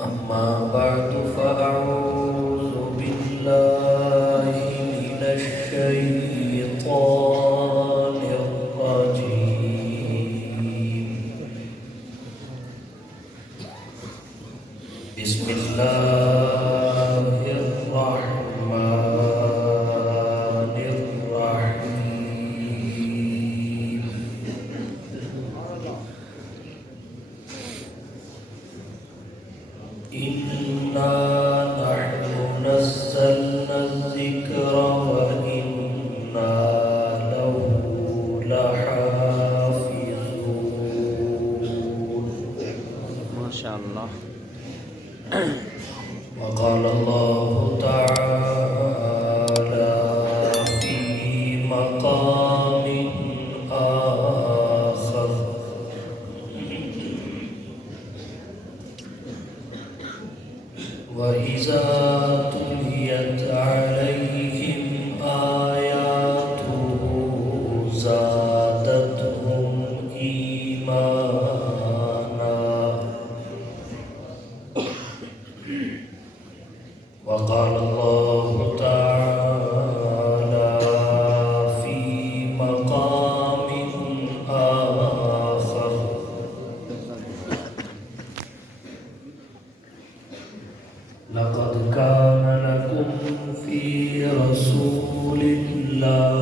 أما بعد فأعوذ بالله من الشيطان الرجيم. بسم الله الرحمن الرحيم. إنا نحن نزلنا الذكر وإنا له لحافظون. ما شاء الله. وقال الله تعالى في مقام آخر: وإذا تليت عليهم آياته زادتهم إيمانا. وقال الله تعالى في مقام آخر: لقد كان لكم في رسول الله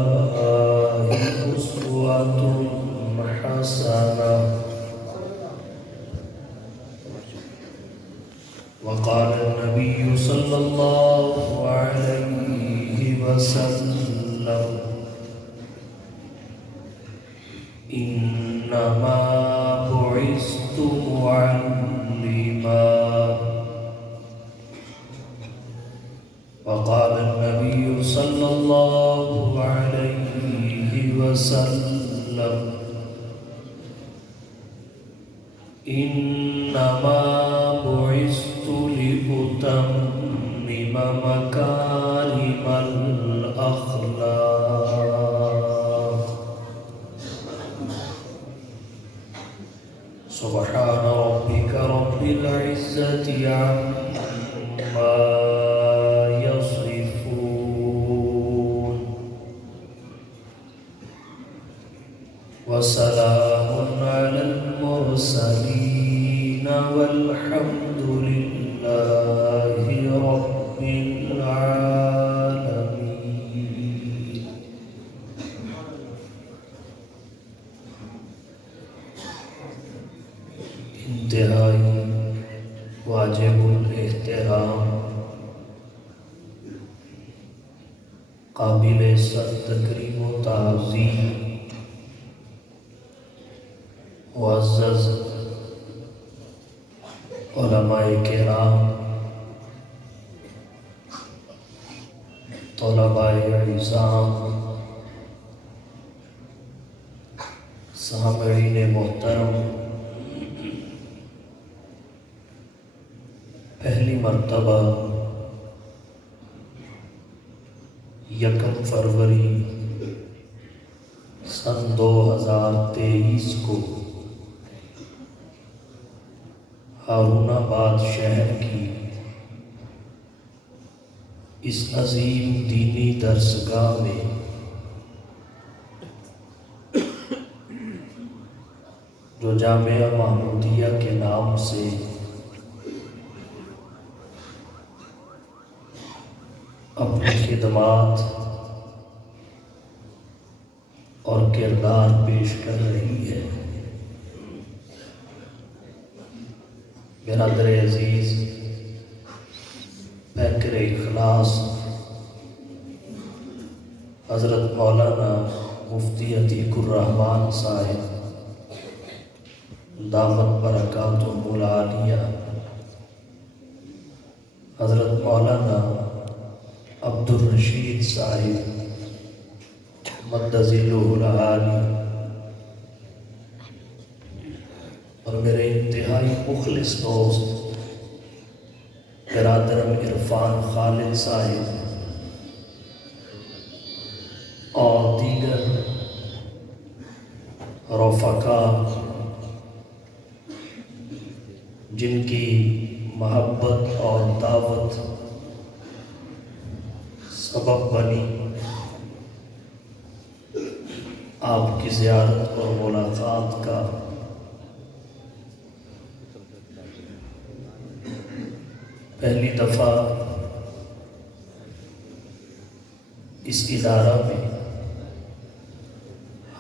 أسوة حسنة. وقال النبي صلى الله عليه وسلم: إنما بعثت معلما. وقال النبي صلى الله عليه وسلم: إنما بعثت لأتمم مكارم الأخلاق. سبحان ربك رب العزة عما يصفون، وسلام على المرسلين والحمد لله رب العالمين. انتہائی واجب الاحترام، قابل صد تکریم و تعظیم معزز علماء کرام، طلباء عظام، سامعین محترم، پہلی مرتبہ 1 فروری سن 2023 کو ہارون آباد شہر کی اس عظیم دینی درسگاہ میں جو جامعہ محمودیہ کے نام سے اپنی خدمات اور کردار پیش کر رہی ہے، برادر عزیز پیکر اخلاص حضرت مولانا مفتی عتیق الرحمان صاحب دامت برکاتہم العالیہ، حضرت مولانا عبد الرشید صاحب مد ظلہ العالی، اور میرے انتہائی مخلص دوست برادرم عرفان خالد صاحب اور دیگر رفقا جن کی محبت اور دعوت سبب بنی آپ کی زیارت اور ملاقات کا۔ پہلی دفعہ اس ادارہ میں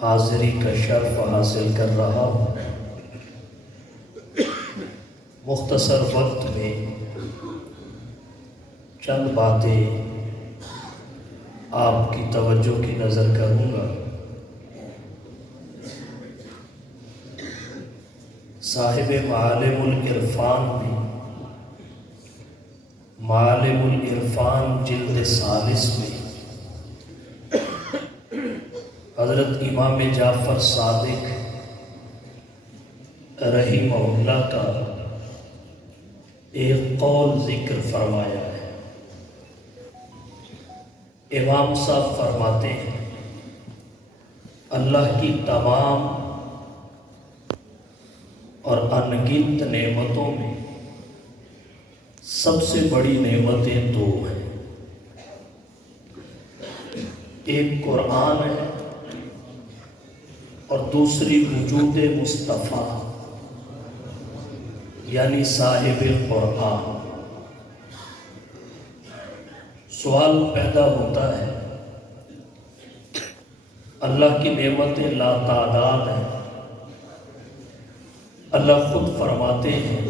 حاضری کا شرف حاصل کر رہا ہوں۔ مختصر وقت میں چند باتیں آپ کی توجہ کی نظر کروں گا۔ صاحب معالم العرفان میں معالم العرفان جلد ثالث میں حضرت امام جعفر صادق رحمہ اللہ کا ایک قول ذکر فرمایا ہے۔ امام صاحب فرماتے ہیں اللہ کی تمام اور انگنت نعمتوں میں سب سے بڑی نعمتیں دو ہیں، ایک قرآن ہے اور دوسری وجود مصطفیٰ یعنی صاحب قرآن۔ سوال پیدا ہوتا ہے، اللہ کی نعمتیں لا تعداد ہیں۔ اللہ خود فرماتے ہیں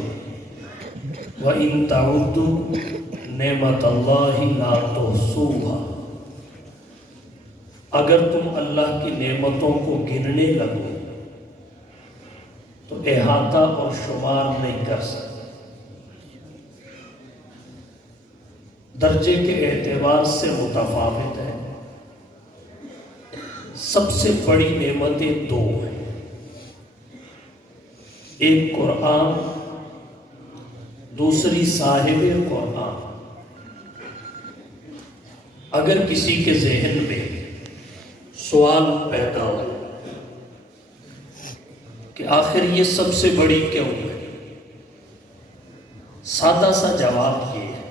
وَإِن تَعُدُّوا نِعْمَتَ اللَّهِ لَا تُحْصُوهَا، اگر تم اللہ کی نعمتوں کو گننے لگو تو احاطہ اور شمار نہیں کر سکتے۔ درجے کے اعتبار سے متفاوت ہے۔ سب سے بڑی نعمتیں دو ہیں، ایک قرآن، دوسری صاحب قرآن۔ اگر کسی کے ذہن میں سوال پیدا ہو کہ آخر یہ سب سے بڑی کیوں ہے، سادہ سا جواب یہ ہے،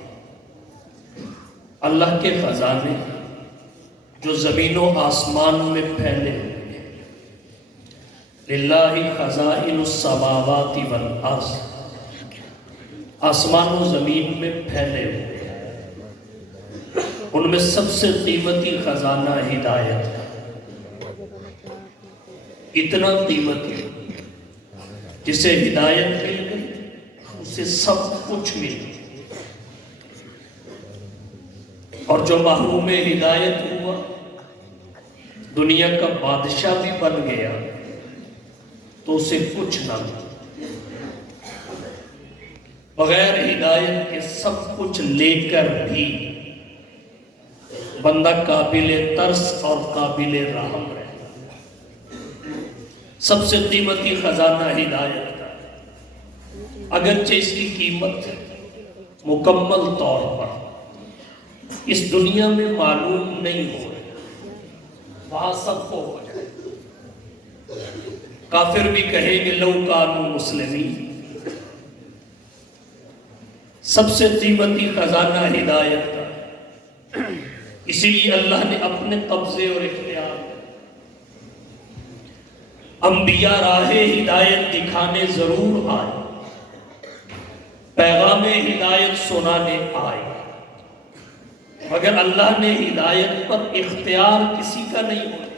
اللہ کے خزانے جو زمین و آسمان میں پھیلے ہوئے ہیں، للہ خزائن السماوات والارض، آسمان و زمین میں پھیلے ہوئے ہیں، ان میں سب سے قیمتی خزانہ ہدایت ہے۔ اتنا قیمتی جسے ہدایت مل گئی اسے سب کچھ مل گئی، اور جو محروم ہدایت ہوا دنیا کا بادشاہ بھی بن گیا تو اسے کچھ نہ ملا۔ بغیر ہدایت کے سب کچھ لے کر بھی بندہ قابل ترس اور قابل رحم ہے۔ سب سے قیمتی خزانہ ہدایت کا، اگرچہ اس کی قیمت مکمل طور پر اس دنیا میں معلوم نہیں ہو رہی، وہاں سب کو ہو جائے۔ کافر بھی کہیں گے لو کانوا مسلمین۔ سب سے قیمتی خزانہ ہدایت کا، اسی لیے اللہ نے اپنے قبضے اور اختیار میں انبیاء راہ ہدایت دکھانے ضرور آئے، پیغام ہدایت سنانے آئے، مگر اللہ نے ہدایت پر اختیار کسی کا نہیں ہوتا،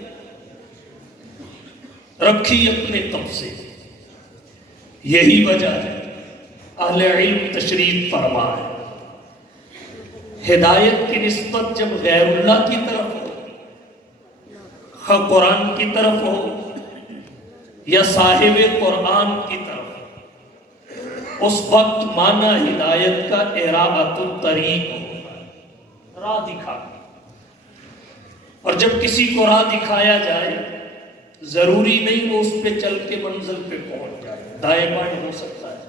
رکھی اپنے قبضے۔ یہی وجہ ہے اہل علم تشریح فرمائے ہدایت کی نسبت جب غیر اللہ کی طرف ہو، خواہ قرآن کی طرف ہو یا صاحب قرآن کی طرف، اس وقت معنی ہدایت کا اراءۃ الطریق ہو، راہ دکھانا۔ اور جب کسی کو راہ دکھایا جائے ضروری نہیں وہ اس پہ چل کے منزل پہ پہنچ جائے، دائیں بائیں ہو سکتا ہے۔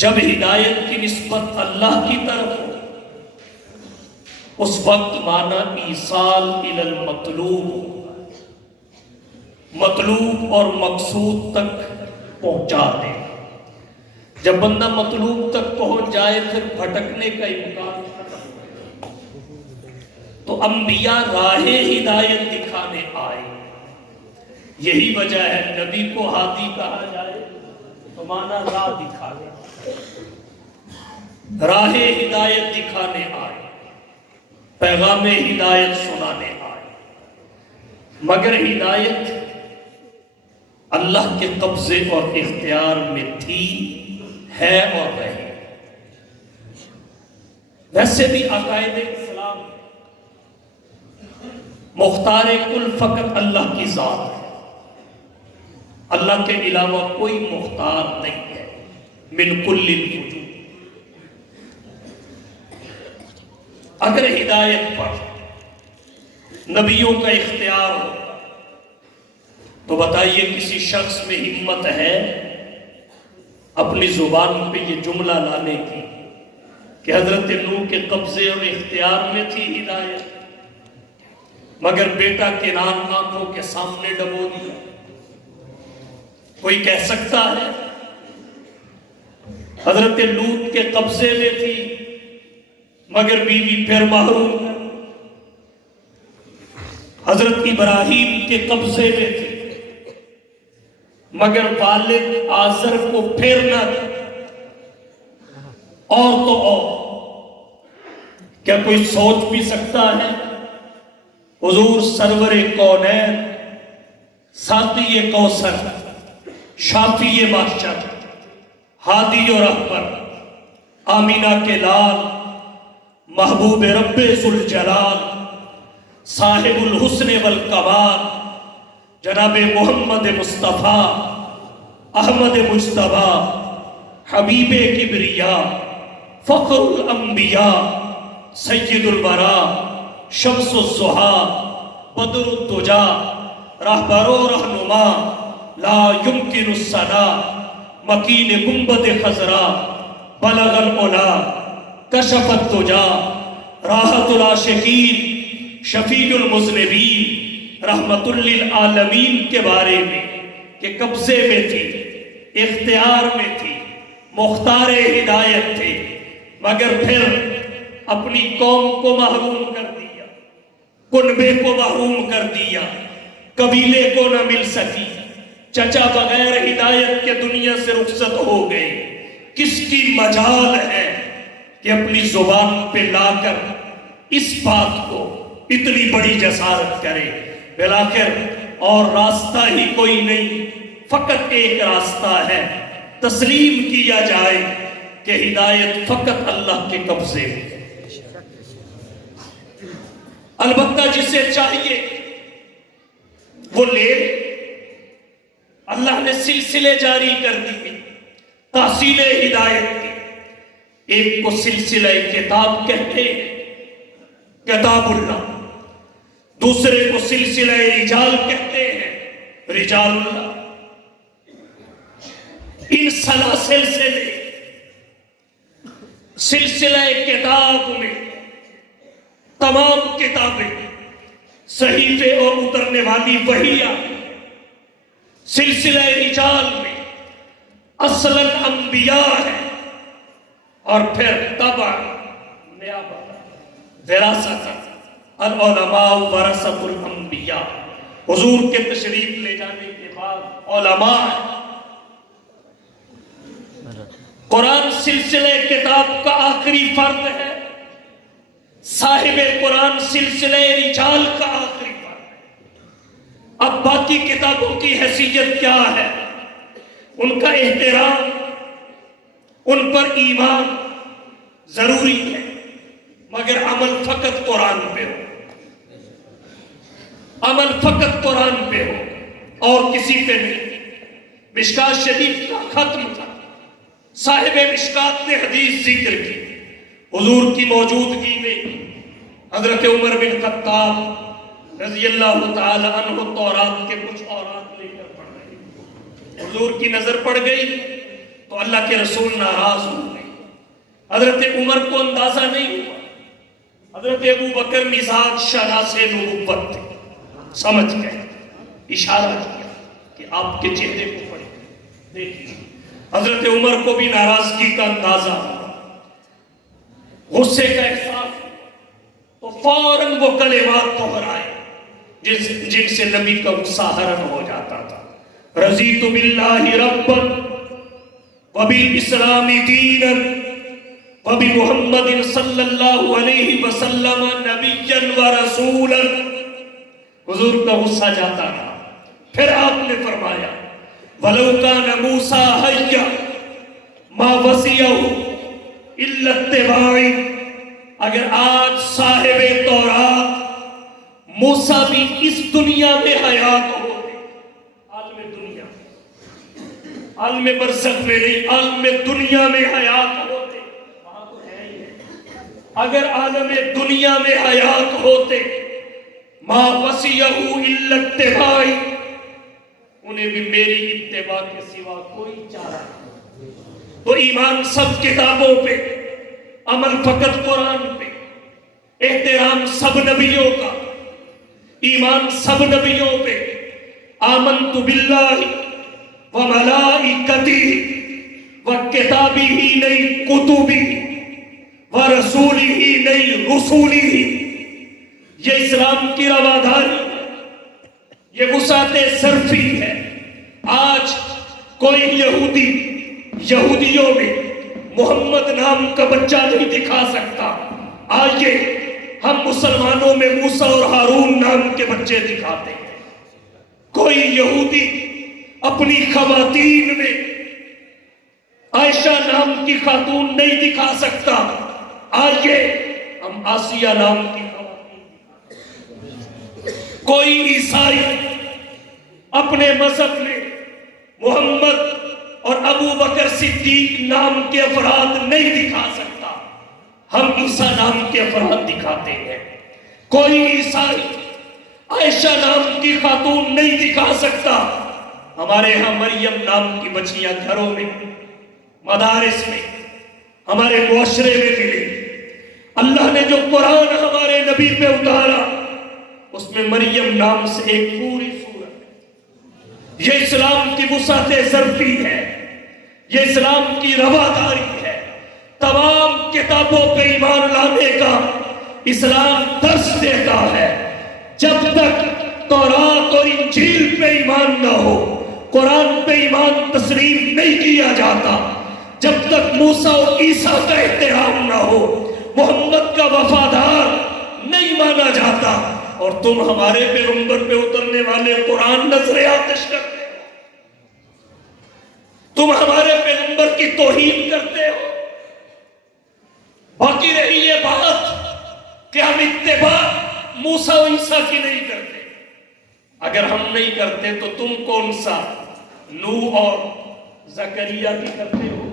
جب ہدایت کی نسبت اللہ کی طرف ہو اس وقت معنی ایصال الی المطلوب ہوگا، مطلوب اور مقصود تک پہنچا دے۔ جب بندہ مطلوب تک پہنچ جائے پھر بھٹکنے کا امکان ختم۔ تو انبیاء راہ ہدایت دکھانے آئے، یہی وجہ ہے نبی کو ہادی کہا جائے تو مانا راہ دکھانے، راہ ہدایت دکھانے آئے، پیغام ہدایت سنانے آئے۔ مگر ہدایت اللہ کے قبضے اور اختیار میں تھی، ہے اور رہے۔ ویسے بھی عقائد اسلام مختار کل فقط اللہ کی ذات ہے، اللہ کے علاوہ کوئی مختار نہیں ہے، من کل الوجود۔ اگر ہدایت پر نبیوں کا اختیار ہو تو بتائیے کسی شخص میں ہمت ہے اپنی زبان پہ یہ جملہ لانے کی کہ حضرت نوح کے قبضے اور اختیار میں تھی ہدایت، مگر بیٹا کنعان آنکھوں کے سامنے ڈبو دیا؟ کوئی کہہ سکتا ہے؟ حضرت لوط کے قبضے میں تھی مگر بیوی پھر محروم ہے، حضرت ابراہیم کے قبضے میں تھی مگر والد آزر کو پھر نہ دے، اور تو اور کیا کوئی سوچ بھی سکتا ہے حضور سرور کونین، ساقی کوثر، شافی محشر، ہادی و رہبر، آمینہ کے لال، محبوب رب ذوالجلال، صاحب الحسن والکمال، جناب محمد مصطفیٰ احمد مجتبیٰ، حبیب کبریاء، فخر الانبیاء، سید الورا، شمس الضحیٰ، بدر الدجا، رہبر و رہنما، لا یمکن الثنا، مکین گنبد خضرا، بلغ العلا، کشف الدجا، راحت العاشقین، شفیع المذنبین، رحمت للعالمین کے بارے میں کہ قبضے میں تھی، اختیار میں تھی، مختار ہدایت تھے، مگر پھر اپنی قوم کو محروم کر دیا، کنبے کو محروم کر دیا، قبیلے کو نہ مل سکی، چچا بغیر ہدایت کے دنیا سے رخصت ہو گئے۔ کس کی مجال ہے کہ اپنی زبان پہ لا کر اس بات کو اتنی بڑی جسارت کرے؟ بالآخر اور راستہ ہی کوئی نہیں، فقط ایک راستہ ہے، تسلیم کیا جائے کہ ہدایت فقط اللہ کے قبضے ہے۔ البتہ جسے چاہیے وہ لے، اللہ نے سلسلے جاری کر دی تحصیل ہدایت کی۔ ایک کو سلسلہ کتاب کہتے ہیں، کتاب اللہ، دوسرے کو سلسلہ رجال کہتے ہیں، رجال اللہ۔ ان سلاسل سے لے سلسلہ کتاب میں تمام کتابیں، صحیفے اور اترنے والی وحیاں، سلسلہ رجال میں اصلاً انبیاء ہے اور پھر تبع نیابت وراثت، العلماء ورثۃ الانبیاء، حضور کے تشریف لے جانے کے بعد علماء ہے۔ قرآن سلسلہ کتاب کا آخری فرد ہے، صاحب قرآن سلسلہ رجال کا آخری فرد ہے۔ اب باقی کتابوں کی حیثیت کیا ہے؟ ان کا احترام، ان پر ایمان ضروری ہے، مگر عمل فقط قرآن پہ ہو، عمل فقط قرآن پہ ہو اور کسی پہ نہیں۔ مشکات شریف کا ختم تھا، صاحب مشکات نے حدیث ذکر کی، حضور کی موجودگی میں حضرت عمر بن خطاب رضی اللہ تعالی عنہ تورات کے کچھ اورات لے کر پڑھ رہے، حضور کی نظر پڑ گئی تو اللہ کے رسول ناراض ہو گئے۔ حضرت عمر کو اندازہ نہیں ہوا، حضرت ابو بکر مزاج شناس نبوت تھے، سمجھ گئے، اشارہ کیا کہ آپ کے چہرے کو پڑھیں، دیکھیے حضرت عمر کو بھی ناراضگی کا اندازہ ہوا، غصے کا احساس، تو فوراً وہ کلمات دہرائے جن سے نبی کا غصہ ہرن ہو جاتا تھا۔ رضیت باللہ ربا وبالاسلام دینا وبمحمد صلی اللہ علیہ وسلم نبیا ورسولا۔ حضور کا غصہ جاتا تھا، پھر آپ نے فرمایا وَلَوْ كَانَ مُوسَىٰ حَيًّا مَا وَسِعَهُ إِلَّا اتِّبَاعِي۔ اگر آج صاحب تورات موسیٰ بھی اس دنیا میں حیات ہوتے، عالم دنیا، عالم برزخ میں نہیں، عالم دنیا میں حیات ہوتے، وہاں تو ہے ہی ہے، اگر عالم دنیا میں حیات ہوتے، مَا وَسِعَهُ إِلَّا اتِّبَاعِي، انہیں بھی میری اتباع کے سوا کوئی چارہ نہیں۔ تو ایمان سب کتابوں پہ، عمل فقط قرآن پہ، احترام سب نبیوں کا، ایمان سب نبیوں پہ، آمنت باللہ وملائکتہ وکتابہ نہیں کتبہ ورسولہ نہیں رسولہ۔ یہ اسلام کی رواداری، یہ وسعت صرفی ہے۔ آج کوئی یہودی یہودیوں میں محمد نام کا بچہ نہیں دکھا سکتا، آئیے ہم مسلمانوں میں موسیٰ اور ہارون نام کے بچے دکھاتے ہیں۔ کوئی یہودی اپنی خواتین میں عائشہ نام کی خاتون نہیں دکھا سکتا، آئیے ہم آسیہ نام کی خواتین دکھاتے ہیں۔ کوئی عیسائی اپنے مذہب میں محمد اور ابو بکر صدیق نام کے افراد نہیں دکھا سکتا، ہم عیسیٰ نام کے افراد دکھاتے ہیں۔ کوئی عیسائی عائشہ نام کی خاتون نہیں دکھا سکتا، ہمارے ہاں مریم نام کی بچیاں گھروں میں، مدارس میں، ہمارے معاشرے میں ملے۔ اللہ نے جو قرآن ہمارے نبی پہ اتارا اس میں مریم نام سے ایک پوری سورت ہے۔ یہ اسلام کی وسعت ظرفی ہے، یہ اسلام کی رواداری ہے۔ تمام کتابوں پہ ایمان لانے کا اسلام درس دیتا ہے۔ جب تک تورات اور انجیل پہ ایمان نہ ہو، قرآن پہ ایمان تسلیم نہیں کیا جاتا۔ جب تک موسیٰ اور عیسیٰ کا احترام نہ ہو، محمد کا وفادار نہیں مانا جاتا، اور تم ہمارے پیغمبر پہ اترنے والے قرآن نظر آتش کرتے ہو، تم ہمارے پیغمبر کی توہین کرتے ہو۔ باقی رہی یہ بات کہ ہم اتباع موسیٰ و عیسیٰ کی نہیں کرتے۔ اگر ہم نہیں کرتے تو تم کون سا نوح اور زکریا کی کرتے ہو؟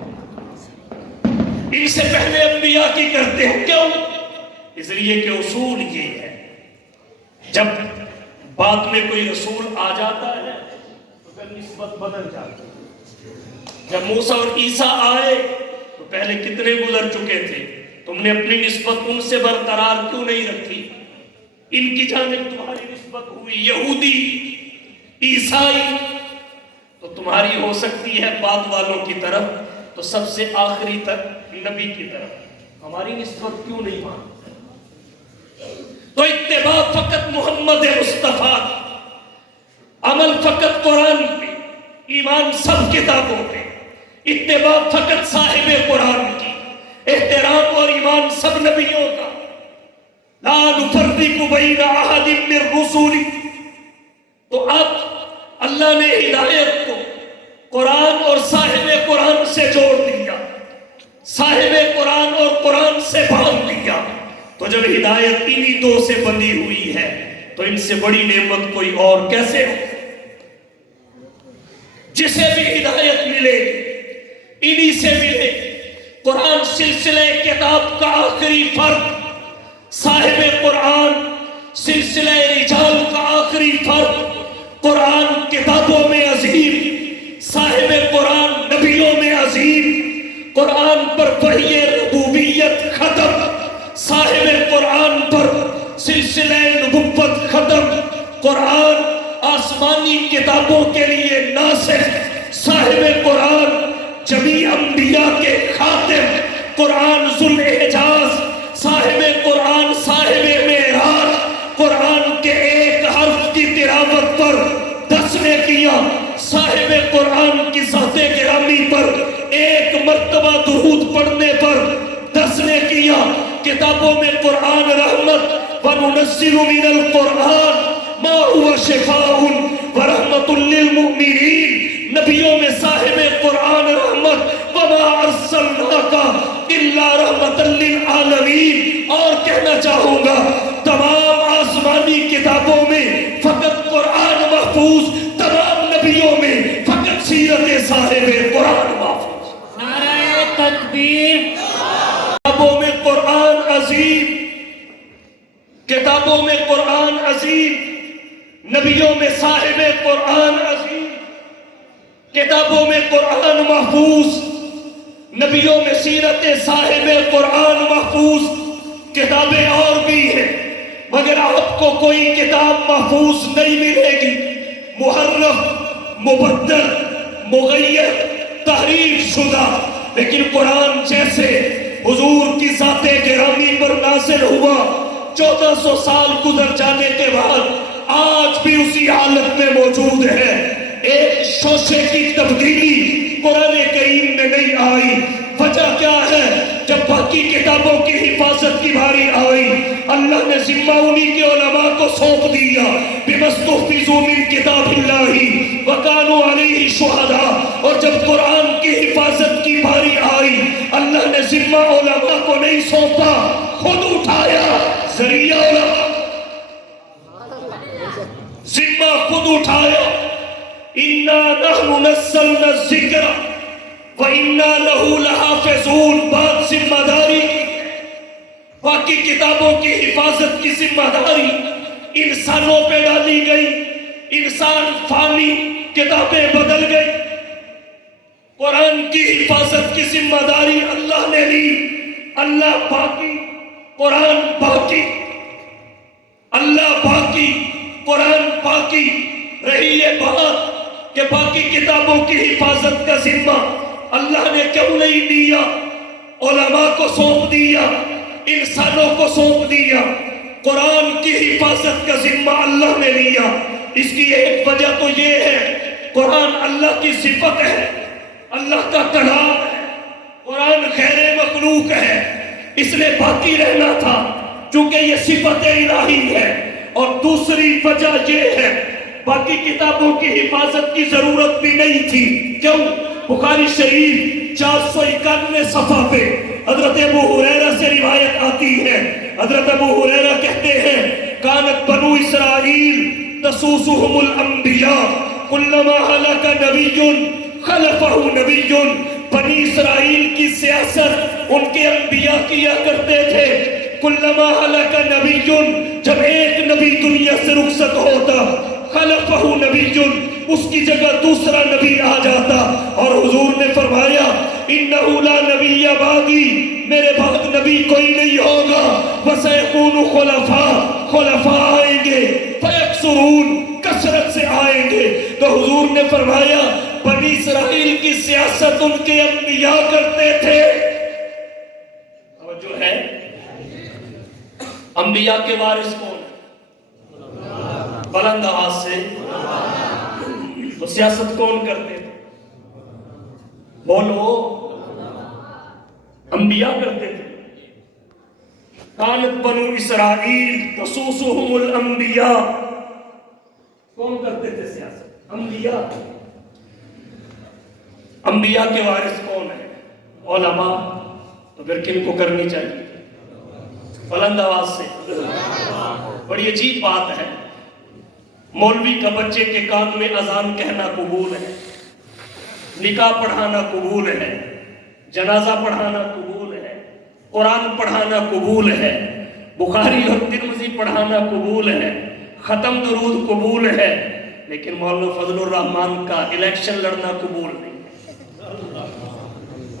ان سے پہلے انبیاء کی کرتے ہو، کیوں؟ اس لیے کہ اصول یہ ہے، جب بعد میں کوئی رسول آ جاتا ہے تو پھر نسبت بدل جاتی ہے۔ جب موسیٰ اور عیسیٰ آئے تو پہلے کتنے گزر چکے تھے، تم نے اپنی نسبت ان سے برقرار کیوں نہیں رکھی؟ ان کی جانب تمہاری نسبت ہوئی یہودی، عیسائی، تو تمہاری ہو سکتی ہے بعد والوں کی طرف، تو سب سے آخری تک نبی کی طرف ہماری نسبت کیوں نہیں مانتے؟ تو اتباع فقط محمد مصطفیٰ، عمل فقط قرآن پہ، ایمان سب کتابوں پہ، اتباع فقط صاحب قرآن کی، احترام اور ایمان سب نبیوں کا۔ لا نفرق بین احد من رسول۔ تو اب اللہ نے ہدایت کو قرآن اور صاحب قرآن سے جوڑ دیا، صاحب قرآن اور قرآن سے باندھ دیا۔ تو جب ہدایت انہی دو سے بندھی ہوئی ہے تو ان سے بڑی نعمت کوئی اور کیسے ہو؟ جسے بھی ہدایت ملے انہی سے ملے۔ قرآن سلسلہ کتاب کا آخری فرد، صاحب قرآن سلسلہ رجال کا آخری فرد، قرآن کتابوں میں عظیم، صاحب قرآن نبیوں میں عظیم۔ قرآن پر وحی ربوبیت ختم، صاحب قرآن پر سلسلہ نبوت ختم۔ قرآن آسمانی کتابوں کے لیے ناسخ، صاحب قرآن جمی انبیاء کے خاتم قرآن ذو الاعجاز صاحب قرآن صاحب معراج قرآن کے ایک حرف کی تلاوت پر 10 نیکیاں صاحب قرآن کی ذات گرامی پر ایک مرتبہ درود پڑھنے پر 10 نیکیاں کتابوں میں قرآن رحمت وَنُنَزِّلُ مِنَ الْقُرْآنِ مَا هُوَ شِفَاءٌ وَرَحْمَةٌ لِّلْمُؤْمِنِينَ نبیوں میں صاحب قرآن رحمت وَمَا أَرْسَلْنَاكَ إِلَّا رَحْمَةً لِّلْعَالَمِينَ اور کہنا چاہوں گا تمام آسمانی کتابوں میں فقط قرآن محفوظ تمام نبیوں میں فقط سیرت صاحب قرآن محفوظ نعرہ تکبیر کتابوں میں قرآن عظیم کتابوں میں قرآن عظیم نبیوں میں صاحب قرآن عظیم کتابوں میں قرآن محفوظ نبیوں میں سیرت صاحب قرآن محفوظ کتابیں اور بھی ہیں مگر آپ کو کوئی کتاب محفوظ نہیں ملے گی محرف مبدل مغیر تحریف شدہ لیکن قرآن جیسے حضور کی ذات گرامی پر نازل ہوا 1400 سال گزر جانے کے بعد آج بھی اسی حالت میں موجود ہے ایک شوشے کی تبدیلی قرآن کریم میں نہیں آئی وجہ کیا ہے جب باقی کتابوں کی حفاظت کی باری آئی اللہ نے ذمہ انہی کے علماء کو سونپ دیا بِمَسْتُحْفِظُوا مِن کتاب اللہ وَكَانُوا عَلَيْهِ شُهَدَاءَ اور جب قرآن کی حفاظت کی باری آئی اللہ نے ذمہ علماء کو نہیں سونپا خود اٹھایا ذریعہ علماء ذمہ خود اٹھایا اِنَّا نَحْنُ نَزَّلْنَا الذِّكْرَ وَإِنَّا لَهُ لَحَافِظُونَ بات ذمہ داری باقی کتابوں کی حفاظت کی ذمہ داری انسانوں پہ ڈالی گئی انسان فانی کتابیں بدل گئی قرآن کی حفاظت کی ذمہ داری اللہ نے لی اللہ باقی قرآن باقی اللہ باقی قرآن باقی رہی یہ بات کہ باقی کتابوں کی حفاظت کا ذمہ اللہ نے کیوں نہیں دیا علماء کو سونپ دیا انسانوں کو سونپ دیا قرآن کی حفاظت کا ذمہ اللہ نے لیا اس کی ایک وجہ تو یہ ہے قرآن اللہ کی صفت ہے اللہ کا کلام ہے قرآن غیر مخلوق ہے اس نے باقی رہنا تھا چونکہ یہ صفت الہی ہے اور دوسری وجہ یہ ہے باقی کتابوں کی حفاظت کی ضرورت بھی نہیں تھی کیوں بخاری شریف 491 صفحہ پہ حضرت ابو ہریرہ سے روایت آتی ہے حضرت ابو ہریرہ کہتے ہیں کانت بنو اسرائیل تسوسهم الانبیاء کلما ہلک نبی خلفہ نبی بنی اسرائیل کی سیاست ان کے انبیاء کیا کرتے تھے کلما ہلک نبی جب ایک نبی دنیا سے رخصت ہوتا خلفہ نبی اس کی جگہ دوسرا نبی آ جاتا اور حضور نے فرمایا انہو لا نبی بعدی میرے بعد نبی کوئی نہیں ہوگا وسیکون خلفاء آئیں گے فیکسرون کثرت سے آئیں گے تو حضور نے فرمایا بنی اسرائیل کی سیاست ان کے انبیاء کرتے تھے توجہ ہے انبیاء کے وارث کون بلند آواز سے تو سیاست کون کرتے تھے بولو انبیاء کرتے تھے کانت بنو اسرائیل تسوسهم الانبیاء کون کرتے تھے سیاست انبیاء انبیاء کے وارث کون ہیں علماء تو پھر کن کو کرنی چاہیے بلند آواز سے بڑی عجیب بات ہے مولوی کا بچے کے کان میں اذان کہنا قبول ہے نکاح پڑھانا قبول ہے جنازہ پڑھانا قبول ہے قرآن پڑھانا قبول ہے بخاری اور ترمذی پڑھانا قبول ہے ختم درود قبول ہے لیکن مولانا فضل الرحمان کا الیکشن لڑنا قبول نہیں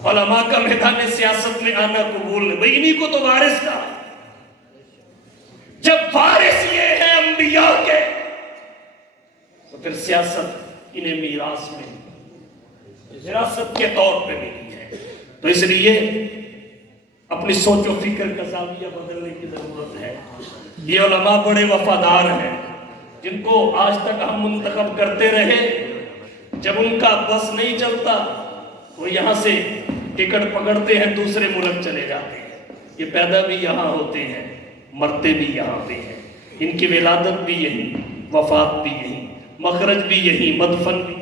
علماء کا میدان سیاست میں آنا قبول نہیں بھئی انہی کو تو وارث کا جب وارث یہ ہے انبیاء کے تو پھر سیاست انہیں میراث میں وراثت کے طور پہ ملی ہے. تو اس لیے اپنی سوچ و فکر کا زاویہ بدلنے کی ضرورت ہے. یہ علماء بڑے وفادار ہیں جن کو آج تک ہم منتخب کرتے رہے. جب ان کا بس نہیں چلتا وہ یہاں سے ٹکٹ پکڑتے ہیں, دوسرے ملک چلے جاتے ہیں. یہ پیدا بھی یہاں ہوتے ہیں, مرتے بھی یہاں پہ ہیں. ان کی ولادت بھی یہی, وفات بھی یہی, مخرج بھی یہی, مدفن بھی,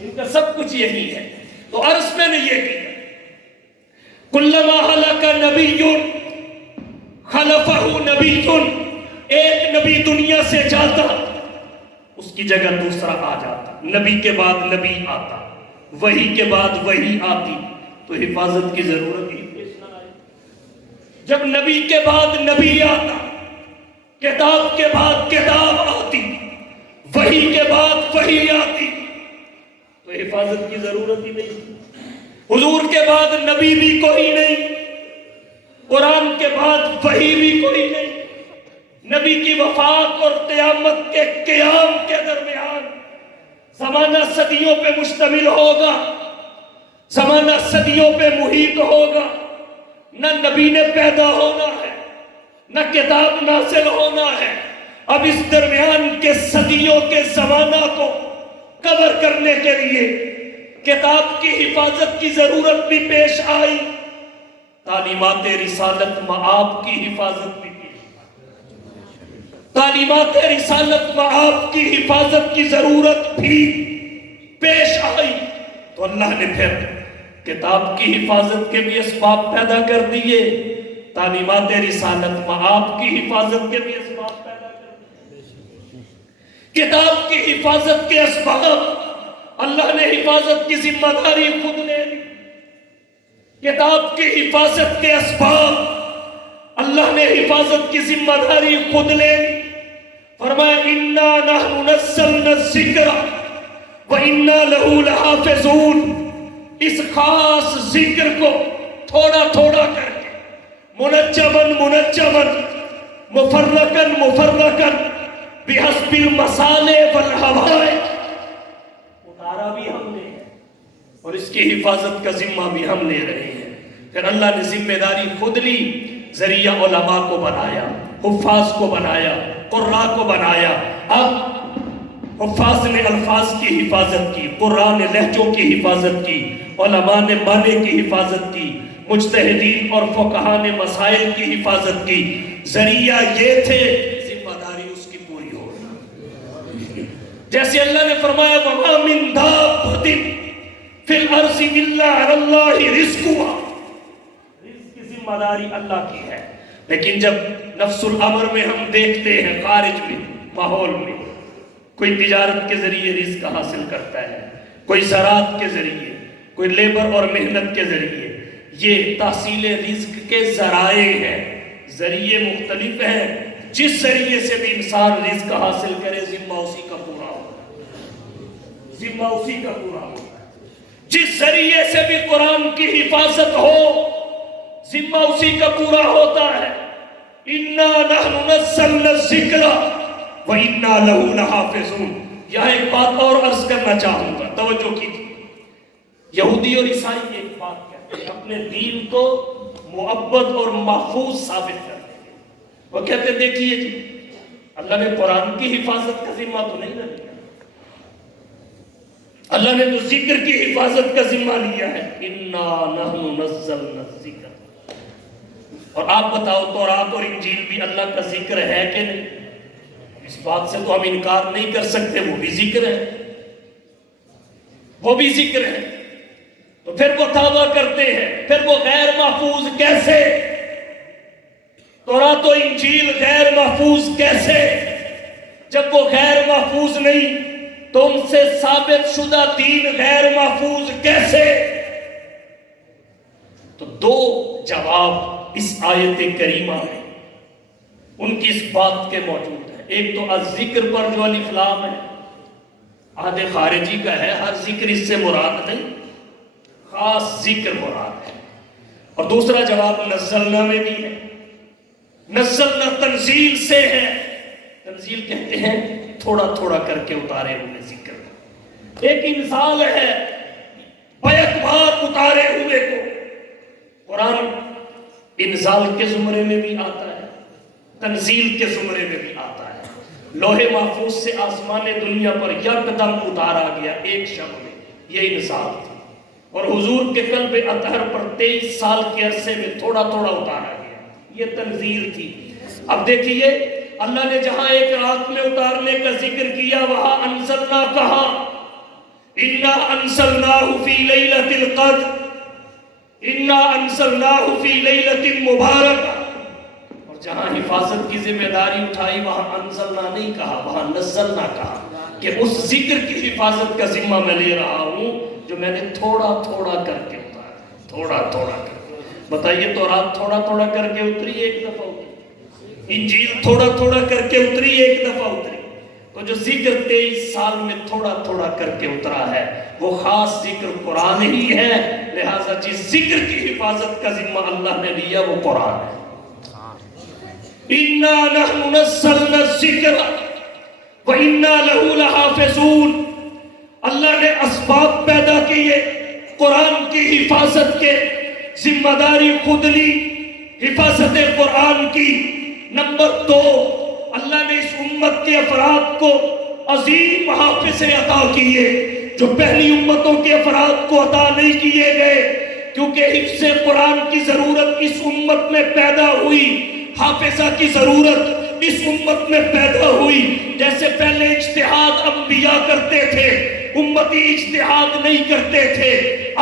ان کا سب کچھ یہی ہے. تو عرض میں نے یہ کیا, کلما ہلاک نبی خلفہ نبی, ایک نبی دنیا سے جاتا اس کی جگہ دوسرا آ جاتا. نبی کے بعد نبی آتا, وحی کے بعد وحی آتی, تو حفاظت کی ضرورت ہی پیش نہ آئی. جب نبی کے بعد نبی آتا, کتاب کے بعد کتاب آتی, وحی کے بعد وحی آتی, تو حفاظت کی ضرورت ہی نہیں. حضور کے بعد نبی بھی کوئی نہیں, قرآن کے بعد وحی بھی کوئی نہیں. نبی کی وفات اور قیامت کے قیام کے درمیان زمانہ صدیوں پہ مشتمل ہوگا, زمانہ صدیوں پہ محیط ہوگا. نہ نبی نے پیدا ہونا ہے, نہ کتاب نازل ہونا ہے. اب اس درمیان کے صدیوں کے زمانہ کو کور کرنے کے لیے کتاب کی حفاظت کی ضرورت بھی پیش آئی, تعلیمات رسالت مآب کی حفاظت بھی پیش آئی. تعلیمات رسالت مآب کی حفاظت کی ضرورت بھی پیش آئی. تو اللہ نے پھر کتاب کی حفاظت کے بھی اسباب پیدا کر دیے, تعلیمات رسالت مآب کی حفاظت کے بھی اسباب پیدا کر دیے. کتاب کی حفاظت کے اسباب اللہ نے حفاظت کی ذمہ داری خود لے لی. کتاب کی حفاظت کے اسباب اللہ نے حفاظت کی ذمہ داری خود لے لی. فرمایا اِنَّا نَحْنُ نَزَّلْنَا الذِّكْرَ وَإِنَّا لَهُ لَحَافِظُونَ. اس خاص ذکر کو تھوڑا تھوڑا کر کے, منجمن منجمن, مفرقن مفرقن, بحسب المصالح والحوائج, اتارا بھی ہم نے اور اس کی حفاظت کا ذمہ بھی ہم لے رہے ہیں. پھر اللہ نے ذمہ داری خود لی, ذریعہ علماء کو بنایا, حفاظ کو بنایا, قراء کو بنایا. اب حفاظ نے الفاظ کی حفاظت کی, قراء نے لہجوں کی حفاظت کی, علماء نے معنی کی حفاظت کی, مجتہدین اور فقہاء نے مسائل کی حفاظت کی. ذریعہ یہ تھے, ذمہ داری اس کی پوری ہوگی. جیسے اللہ نے فرمایا وَمَا مِن دَابَّةٍ فِي الْأَرْضِ إِلَّا عَلَى اللَّهِ رِزْقُهَا. رزق کی ذمہ داری اللہ کی ہے. لیکن جب نفس الامر میں ہم دیکھتے ہیں, خارج میں ماحول میں کوئی تجارت کے ذریعے رزق حاصل کرتا ہے, کوئی زراعت کے ذریعے, کوئی لیبر اور محنت کے ذریعے, یہ تحصیل رزق کے ذرائع ہیں, ذریعے مختلف ہیں. جس ذریعے سے بھی انسان رزق حاصل کرے ذمہ اسی کا پورا ہوگا, ذمہ اسی کا پورا ہوگا. جس ذریعے سے بھی قرآن کی حفاظت ہو ذمہ اسی کا پورا ہوتا ہے. اِنَّا نَحْنُ نَزَّلْنَا الذِّكْرَ وَإِنَّا لَهُ لَحَافِظُونَ. یہاں ایک بات اور عرض کرنا چاہوں گا, توجہ کیجیے. یہودی اور عیسائی ایک بات کہتے ہیں, اپنے دین کو معبد اور محفوظ ثابت کرتے ہیں. وہ کہتے ہیں دیکھیے جی, اللہ نے قرآن کی حفاظت کا ذمہ تو نہیں لیا, اللہ نے تو ذکر کی حفاظت کا ذمہ لیا ہے. اِنَّا نَحْنُ نَزَّلْنَا الذِّكْرَ. اور آپ بتاؤ تورات اور انجیل بھی اللہ کا ذکر ہے کہ نہیں؟ اس بات سے تو ہم انکار نہیں کر سکتے, وہ بھی ذکر ہے, وہ بھی ذکر ہے. تو پھر وہ دعویٰ کرتے ہیں, پھر وہ غیر محفوظ کیسے؟ تورات و انجیل غیر محفوظ کیسے؟ جب وہ غیر محفوظ نہیں تو ان سے ثابت شدہ دین غیر محفوظ کیسے؟ تو دو جواب اس آیت کریمہ میں ان کی اس بات کے موجود ہیں. ایک تو الذکر پر جو الف لام ہے, عہد خارجی کا ہے, ہر ذکر اس سے مراد نہیں, خاص ذکر مراد ہے. اور دوسرا جواب نزلنا میں بھی ہے. نزلنا تنزیل سے ہے, تنزیل کہتے ہیں تھوڑا تھوڑا کر کے اتارے ہوئے ذکر. ایک انزال ہے بیک بار اتارے ہوئے کو. قرآن انزال کے زمرے میں بھی آتا ہے، تنزیل کے زمرے میں بھی آتا ہے. لوح محفوظ سے آسمان دنیا پر یکدم اتارا گیا ایک شب میں، یہ انزال تھا. اور حضور کے قلب اطہر پر 23 سال کے عرصے میں تھوڑا تھوڑا اتارا گیا، یہ تنزیل تھی. اب دیکھیے اللہ نے جہاں ایک رات میں اتارنے کا ذکر کیا وہاں انزلنا کہا، انا انزلناہ فی لیلۃ القدر، انا انزلناہ فی لیلۃ مبارکہ. اور جہاں حفاظت کی ذمہ داری اٹھائی وہاں انزلنا نہیں کہا، وہاں نزلنا کہا کہ اس ذکر کی حفاظت کا ذمہ میں لے رہا ہوں جو میں نے تھوڑا تھوڑا کر کے اتارا، تھوڑا تھوڑا کر کے. بتائیے تو رات تھوڑا تھوڑا کر کے اتری ایک دفعہ اتری، انجیل تھوڑا تھوڑا کر کے اتری ایک دفعہ اتری. تو جو ذکر 23 سال میں تھوڑا تھوڑا کر کے اترا ہے وہ خاص ذکر قرآن ہی ہے. لہٰذا جس ذکر کی حفاظت کا ذمہ اللہ نے لیا وہ قرآن ہے. اِنَّا نَحْنُ نَزَّلْنَا الذِّكْرَ وَإِنَّا لَهُ لَحَافِظُونَ. اللہ نے اسباب پیدا کیے قرآن کی حفاظت کے، ذمہ داری خود لی حفاظت قرآن کی. نمبر 2، اللہ نے اس امت کے افراد کو عظیم حافظ عطا کیے جو پہلی امتوں کے افراد کو عطا نہیں کیے گئے، کیونکہ حفظ قرآن کی ضرورت اس امت میں پیدا ہوئی، حافظہ کی ضرورت اس امت میں پیدا ہوئی. جیسے پہلے اجتہاد انبیاء کرتے تھے، امتی اجتہاد نہیں کرتے تھے.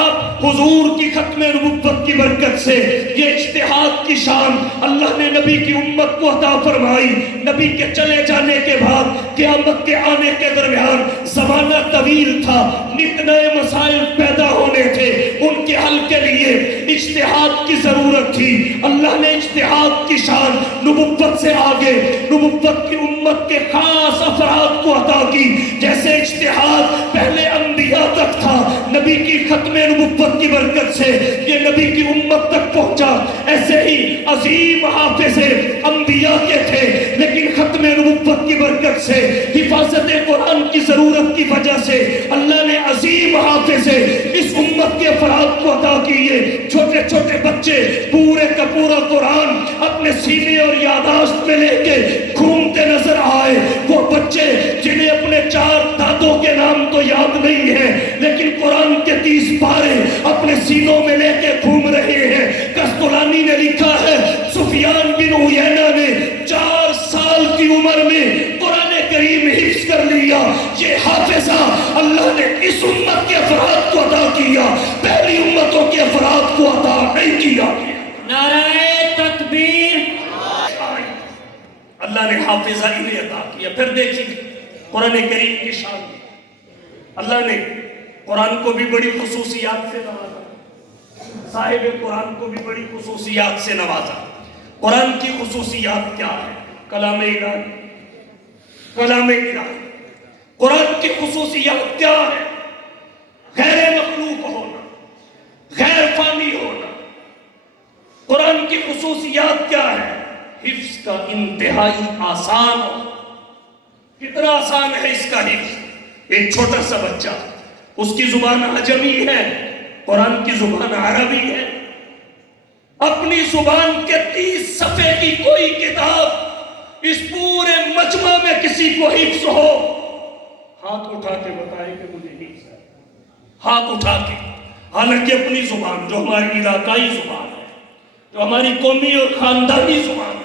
اب حضور کی ختم نبوت کی برکت سے یہ اجتہاد کی شان اللہ نے نبی کی امت کو عطا فرمائی. نبی کے چلے جانے کے بعد قیامت کے آنے کے درمیان زمانہ طویل تھا، نت نئے مسائل پیدا ہونے تھے، ان کے حل کے لیے اجتہاد کی ضرورت تھی. اللہ نے اجتہاد کی شان نبوت سے آگے نبوت کی امت کے خاص افراد کو عطا کی. جیسے اجتہاد پہلے انبیاء تک تھا، نبی کی ختم نبوت کی برکت سے یہ نبی کی امت تک پہنچا، ایسے ہی عظیم حافظ انبیاء کے تھے لیکن ختم نبوت کی برکت سے حفاظت قرآن کی ضرورت کی وجہ سے اللہ نے عظیم حافظ اس امت کے افراد کو عطا کیے. چھوٹے چھوٹے بچے پورے کا پورا قرآن اپنے سینے اور یادداشت میں لے کے گھومتے نظر آئے. وہ بچے جنہیں اپنے 4 دادوں کے نام تو یاد نہیں ہے لیکن قرآن کے 30 پارے اپنے سینوں میں لے کے گھوم رہے ہیں. قسطلانی نے لکھا ہے سفیان بن عیینہ نے 4 سال کی عمر میں قرآن کریم حفظ کر لیا. یہ حافظہ اللہ نے اس امت کے افراد کو عطا کیا، پہلی امتوں کے افراد کو عطا نہیں کیا. نعرہ تکبیر. اللہ نے حافظہ انہیں عطا کیا. پھر دیکھیں قرآن کریم کی شان، اللہ نے قرآن کو بھی بڑی خصوصیات سے نوازا، صاحب قرآن کو بھی بڑی خصوصیات سے نوازا. قرآن کی خصوصیات کیا ہے؟ کلام الہی، کلام الہی. قرآن کی خصوصیات کیا ہے؟ غیر مخلوق ہونا، غیر فانی ہونا. قرآن کی خصوصیات کیا ہے؟ حفظ کا انتہائی آسان ہو. کتنا آسان ہے اس کا حفظ. ایک چھوٹا سا بچہ، اس کی زبان عجمی ہے، قرآن کی زبان عربی ہے. اپنی زبان کے 30 صفحے کی کوئی کتاب اس پورے مجمع میں کسی کو حفظ ہو، ہاتھ اٹھا کے بتائے کہ مجھے حفظ ہے. ہاتھ اٹھا کے، حالانکہ اپنی زبان جو ہماری علاقائی زبان ہے، جو ہماری قومی اور خاندانی زبان ہے،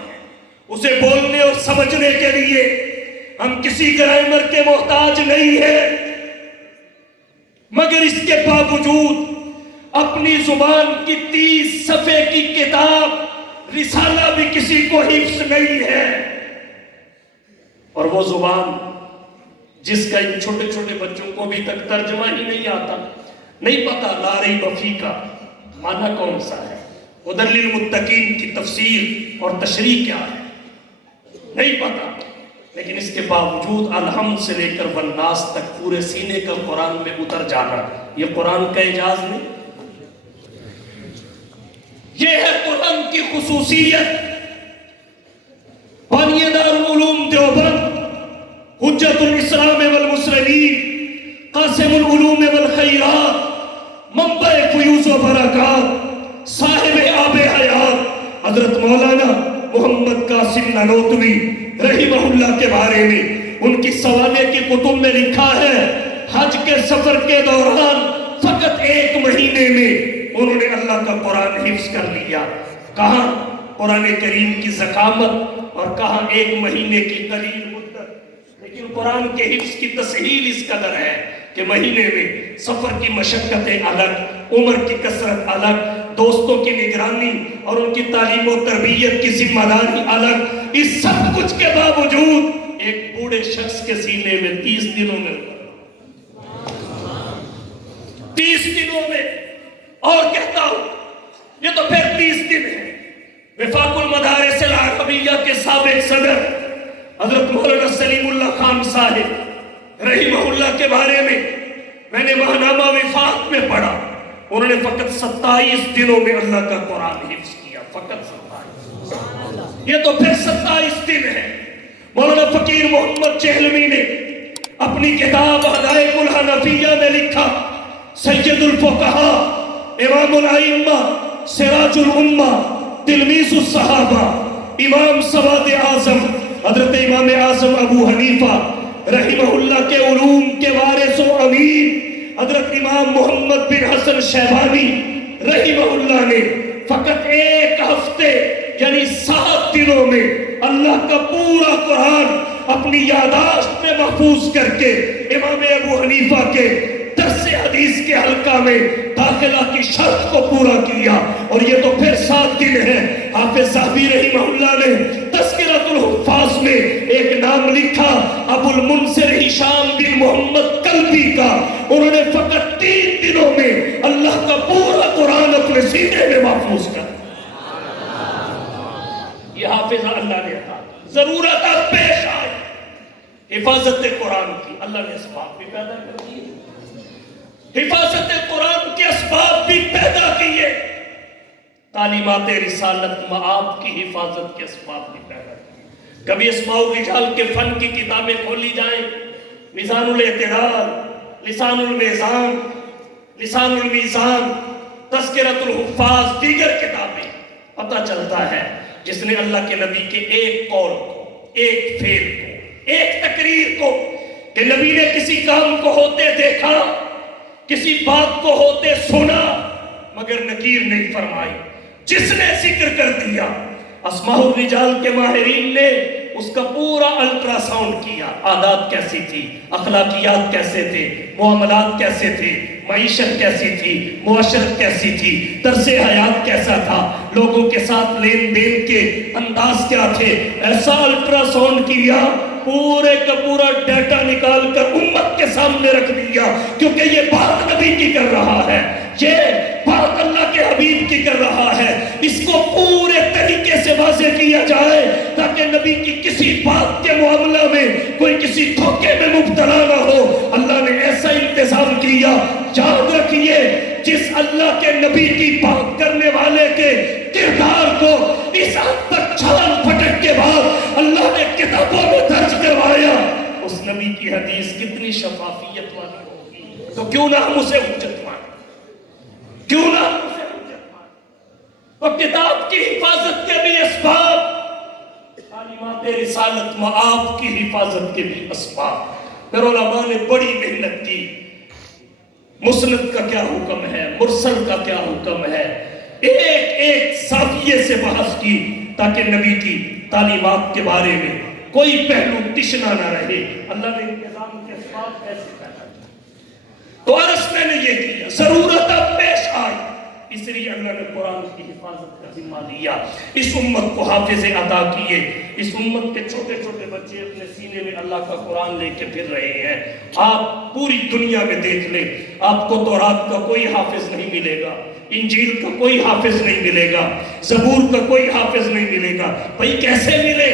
اسے بولنے اور سمجھنے کے لیے ہم کسی گرامر کے محتاج نہیں ہیں. مگر اس کے باوجود اپنی زبان کی 30 صفحے کی کتاب رسالہ بھی کسی کو حفظ نہیں ہے. اور وہ زبان جس کا ان چھوٹے چھوٹے بچوں کو بھی تک ترجمہ ہی نہیں آتا، نہیں پتا لا ریب فیہ کا معنی کون سا ہے، ہدی للمتقین کی تفسیر اور تشریح کیا ہے، نہیں پتا. لیکن اس کے باوجود الحمد سے لے کر والناس تک پورے سینے کا قرآن میں اتر جانا، یہ قرآن کا اعجاز نہیں. یہ ہے قرآن کی خصوصیت. بانی دارالعلوم دیوبند، حجت الاسلام والمسلمین، قاسم حضرت مولانا محمد قاسم نانوتوی رحمہ اللہ کے بارے میں ان کی سوانح کی کتب میں لکھا ہے، حج کے سفر کے دوران فقط 1 مہینے میں انہوں نے اللہ کا قرآن حفظ کر لیا۔ کہاں قرآن کریم کی ضخامت اور کہاں 1 مہینے کی قلیل مدت، لیکن قرآن کے حفظ کی تسہیل اس قدر ہے کہ مہینے میں سفر کی مشقتیں الگ، عمر کی کثرت الگ، دوستوں کی نگرانی اور ان کی تعلیم و تربیت کی ذمہ داری الگ، اس سب کچھ کے باوجود ایک بوڑھے شخص کے سینے میں 30 دنوں میں 30 دنوں میں، اور کہتا ہوں یہ تو پھر 30 دن ہے۔ وفاق المدارس العربیہ کے سابق صدر حضرت مولانا سلیم اللہ خان صاحب رحمہ اللہ کے بارے میں نے ماہنامہ وفاق میں پڑھا، انہوں نے فقط 27 دنوں میں اللہ کا قرآن حفظ کیا، فقط 27۔ یہ تو پھر 27 دن ہے۔ مولانا فقیر محمد چہلوی نے اپنی کتاب حدائق الحنفیہ میں لکھا، سید الفقہا، امام الائمہ، سراج الامہ، تلمیذ الصحابہ، امام سواد اعظم حضرت امام اعظم ابو حنیفہ رحمہ اللہ کے علوم کے وارث و امین حضرت امام محمد بن حسن شیبانی رحمہ اللہ نے فقط 1 ہفتے یعنی 7 دنوں میں اللہ کا پورا قرآن اپنی یادداشت میں محفوظ کر کے امام ابو حنیفہ کے درس حدیث کے حلقہ میں داخلہ کی شرط کو پورا کیا، اور یہ تو پھر 7 دن ہے۔ حافظ ذہبی رحمہ اللہ نے تذکرۃ الحفاظ میں ایک نام لکھا، ابو المنصر ہشام بن محمد کلبی کا، انہوں نے فقط 3 دنوں میں اللہ کا پورا قرآن اپنے سینے میں محفوظ کر یہ حافظ اللہ نے کہا۔ ضرورت اب پیش آئی حفاظت قرآن کی، اللہ نے اسباب بھی پیدا کر دیے، حفاظت قرآن کے اسباب بھی پیدا کیے، تعلیمات رسالت معاب کی حفاظت کے اسباب بھی پیدا کیے۔ کبھی اسماء الرجال کے فن کی کتابیں کھولی جائیں، میزان الاعتدال، لسان المیزان، لسان المیزان، تذکرۃ الحفاظ، دیگر کتابیں، پتہ چلتا ہے جس نے اللہ کے نبی کے ایک قول کو، ایک فعل کو، ایک تقریر کو، کہ نبی نے کسی کام کو ہوتے دیکھا، کسی بات کو ہوتے سنا مگر نکیر نہیں فرمائی، جس نے ذکر کر دیا، اسماء الرجال کے ماہرین نے اس کا پورا الٹرا ساؤنڈ کیا، عادات کیسی تھی، اخلاقیات کیسے تھے، معاملات کیسے تھے، معیشت کیسی تھی، معاشرت کیسی تھی، طرز حیات کیسا تھا، لوگوں کے ساتھ لین دین کے انداز کیا تھے، ایسا الٹرا ساؤنڈ کیا، پورے کا پورا ڈیٹا نکال کر امت کے سامنے رکھ دیا، کیونکہ یہ بات نبی کی کر رہا ہے، یہ بات اللہ کے حبیب کی کر رہا ہے، اس کو پورے طریقے سے واضح کیا جائے تاکہ نبی کی کسی بات کے معاملہ میں کوئی کسی دھوکے میں مبتلا نہ ہو۔ اللہ نے ایسا انتظام کیا، یاد رکھیے جس اللہ کے نبی کی بات کرنے والے کے کردار کو اس حد تک چھان پھٹک کے بعد اللہ نے کتابوں میں درج کروایا، اس نبی کی حدیث کتنی شفافیت والی ہوگی، تو کیوں نہ ہم اسے حجت مانیں، کیوں نہ ہم اسے حجت مانیں۔ تو کتاب کی حفاظت کے بھی اسباب، تعلیمات رسالت معاب کی حفاظت کے بھی اسباب، پھر علماء نے بڑی محنت کی، مسند کا کیا حکم ہے، مرسل کا کیا حکم ہے، ایک ایک زاویے سے بحث کی تاکہ نبی کی تعلیمات کے بارے میں کوئی پہلو تشنا نہ رہے۔ اللہ نے انتظام کے اسباب ایسے پیدا کیا، تو عرض میں نے یہ کیا، ضرورت اب پیش آئی، اس لیے اللہ نے قرآن کی حفاظت کا ذمہ لیا، اس امت کو حافظ عطا کیے، اس امت کے چھوٹے چھوٹے بچے اپنے سینے میں اللہ کا قرآن لے کے پھر رہے ہیں۔ آپ پوری دنیا میں دیکھ لیں، آپ کو تورات کا کوئی حافظ نہیں ملے گا، انجیل کا کوئی حافظ نہیں ملے گا، زبور کا کوئی حافظ نہیں ملے گا۔ بھئی کیسے ملے؟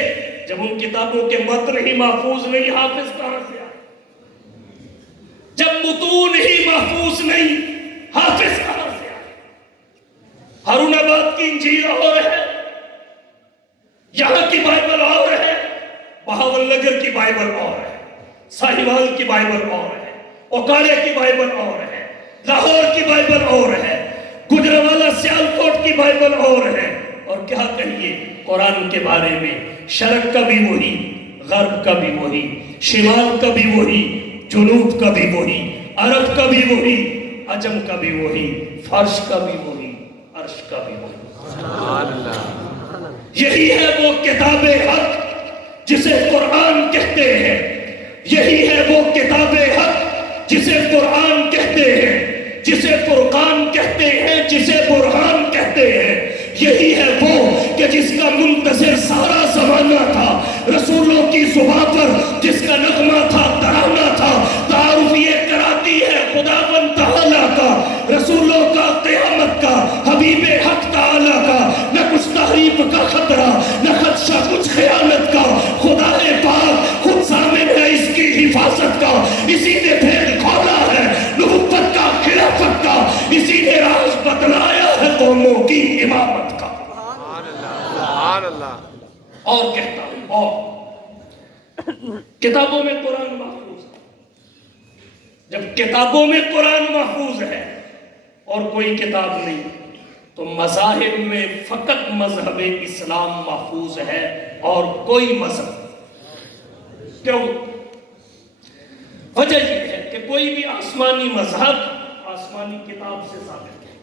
جب ان کتابوں کے متن ہی محفوظ نہیں، حافظ کہاں سے آئے؟ جب متون ہی محفوظ نہیں، حافظ کہاں سے آئے؟ ہارون آباد کی انجیل اور ہے، یہاں کی بائبل اور ہے، بہاول نگر کی بائبل اور ہے، ساہیوال کی بائبل اور ہے، اوکاڑے کی بائبل اور ہے، لاہور کی بائبل اور ہے، گجرانوالہ سیالکوٹ کی بائبل اور ہے، اور کیا کہیے قرآن کے بارے میں، شرق کا بھی وہی، غرب کا بھی وہی، شمال کا بھی وہی، جنوب کا بھی وہی، عرب کا بھی وہی، عجم کا بھی وہی، فرش کا بھی وہی، عرش کا بھی وہی۔ یہی ہے وہ کتاب حق جسے قرآن کہتے ہیں، یہی ہے وہ کتاب حق جسے قرآن کہتے ہیں، جسے فرقان کہتے ہیں، جسے برہان کہتے ہیں۔ یہی ہے وہ کہ جس کا منتظر سارا زمانہ تھا، رسولوں کی زبان پر جس کا نغمہ تھا، ترانہ تھا، تعارف یہ کراتی ہے خداوند تعالیٰ کا، رسولوں کا، قیامت کا، حبیب حق تعالیٰ کا، نہ کچھ تحریف کا خطرہ، نہ خدشہ کچھ خیانت کا، خدا پاک خود ضامن ہے اس کی حفاظت کا، اسی نے بھید کھولا ہے نبوت کا، خلافت کا، اسی نے راز بتلایا ہے قوموں کی امامت کا۔ اور کہتا ہوں، اور کتابوں میں قرآن محفوظ ہے۔ جب کتابوں میں قرآن محفوظ ہے اور کوئی کتاب نہیں، تو مذاہب میں فقط مذہب اسلام محفوظ ہے اور کوئی مذہب۔ کیوں؟ وجہ یہ ہے کہ کوئی بھی آسمانی مذہب آسمانی کتاب سے ثابت ہے،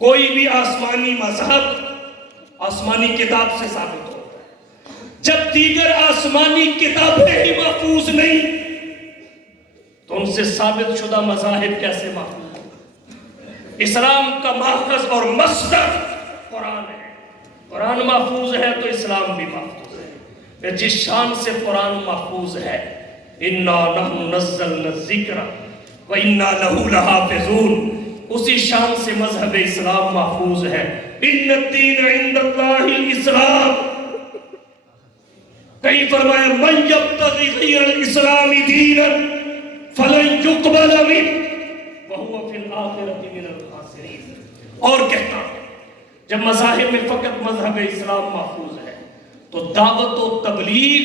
کوئی بھی آسمانی مذہب آسمانی کتاب سے ثابت ہوتا ہے۔ جب دیگر آسمانی کتابیں ہی محفوظ نہیں تو ان سے ثابت شدہ مذاہب کیسے محفوظ ہیں؟ اسلام کا ماخذ اور مصدر قرآن ہے، قرآن محفوظ ہے تو اسلام بھی محفوظ ہے۔ کہ جس شان سے قرآن محفوظ ہے، اِنَّا نَحْنُ نَزَّلْنَا الذِّكْرَ وَإِنَّا لَهُ لَحَافِظُونَ، اسی شان سے مذہب اسلام محفوظ ہے۔ اِنَّ الدِّينَ عِندَ اللَّهِ الْإِسْلَامِ، کہیں فرمایا مَنْ يَبْتَغِ غَيْرَ الْإِسْلَامِ دِينًا فَلَنْ يُقْبَلَ مِنْهُ وَهُوَ فِي الْآخِرَةِ مِنَ الْخَاسِرِينَ۔ اور کہتا ہے جب مذاہب میں فقط مذہب اسلام محفوظ ہے تو دعوت و تبلیغ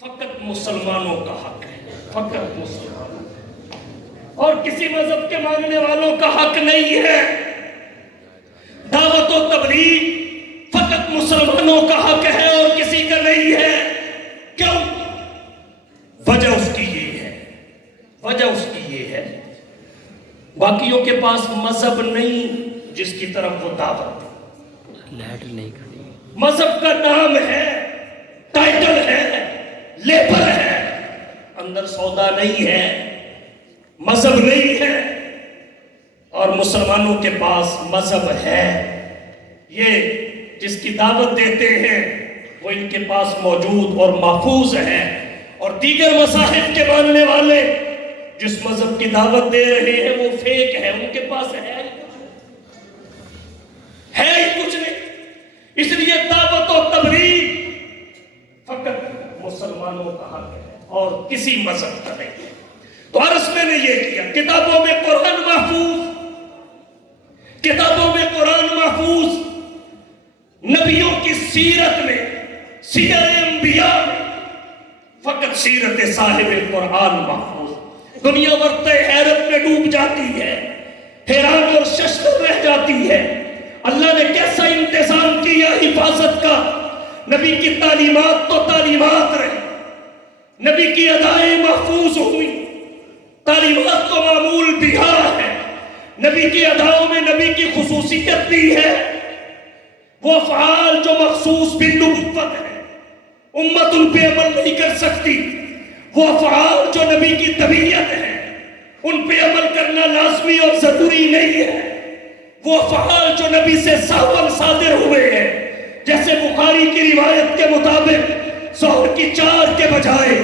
فقط مسلمانوں کا حق ہے، فقط مسلمانوں کا، اور کسی مذہب کے ماننے والوں کا حق نہیں ہے۔ دعوت و تبلیغ فقط مسلمانوں کا حق ہے اور کسی کا نہیں ہے۔ کیوں؟ وجہ اس کی یہ ہے، وجہ اس کی یہ ہے باقیوں کے پاس مذہب نہیں جس کی طرف وہ دعوت، لائٹ نہیں کھڑی، مذہب کا نام ہے، ٹائٹل ہے، لیبل ہے، اندر سودا نہیں ہے، مذہب نہیں ہے۔ اور مسلمانوں کے پاس مذہب ہے، یہ جس کی دعوت دیتے ہیں وہ ان کے پاس موجود اور محفوظ ہے، اور دیگر مذاہب کے ماننے والے جس مذہب کی دعوت دے رہے ہیں وہ فیک ہے، ان کے پاس ہے ہی کچھ نہیں۔ اس لیے دعوت و تبلیغ فقط مسلمانوں کا حق ہے اور کسی مذہب کا نہیں ہے۔ تو عرض میں نے یہ کیا، کتابوں میں قرآن محفوظ، کتابوں میں قرآن محفوظ، نبیوں کی سیرت میں، سیر انبیاء میں فقط سیرت صاحب قرآن محفوظ۔ دنیا ورطہ حیرت میں ڈوب جاتی ہے، حیران اور ششدر رہ جاتی ہے۔ اللہ نے کیسا انتظام کیا حفاظت کا، نبی کی تعلیمات تو تعلیمات رہی، نبی کی ادائیں محفوظ ہوئی، تعلیمات تو معمول بہا ہے، نبی کی اداؤں میں نبی کی خصوصیت بھی ہے، وہ افعال جو مخصوص بالنبوت ہے، امت ان پہ عمل نہیں کر سکتی، وہ افعال جو نبی کی طبیعت ہے ان پہ عمل کرنا لازمی اور ضروری نہیں ہے، وہ افعال جو نبی سے ساون صادر ہوئے ہیں، جیسے بخاری کی روایت کے مطابق ظہر کی 4 کے بجائے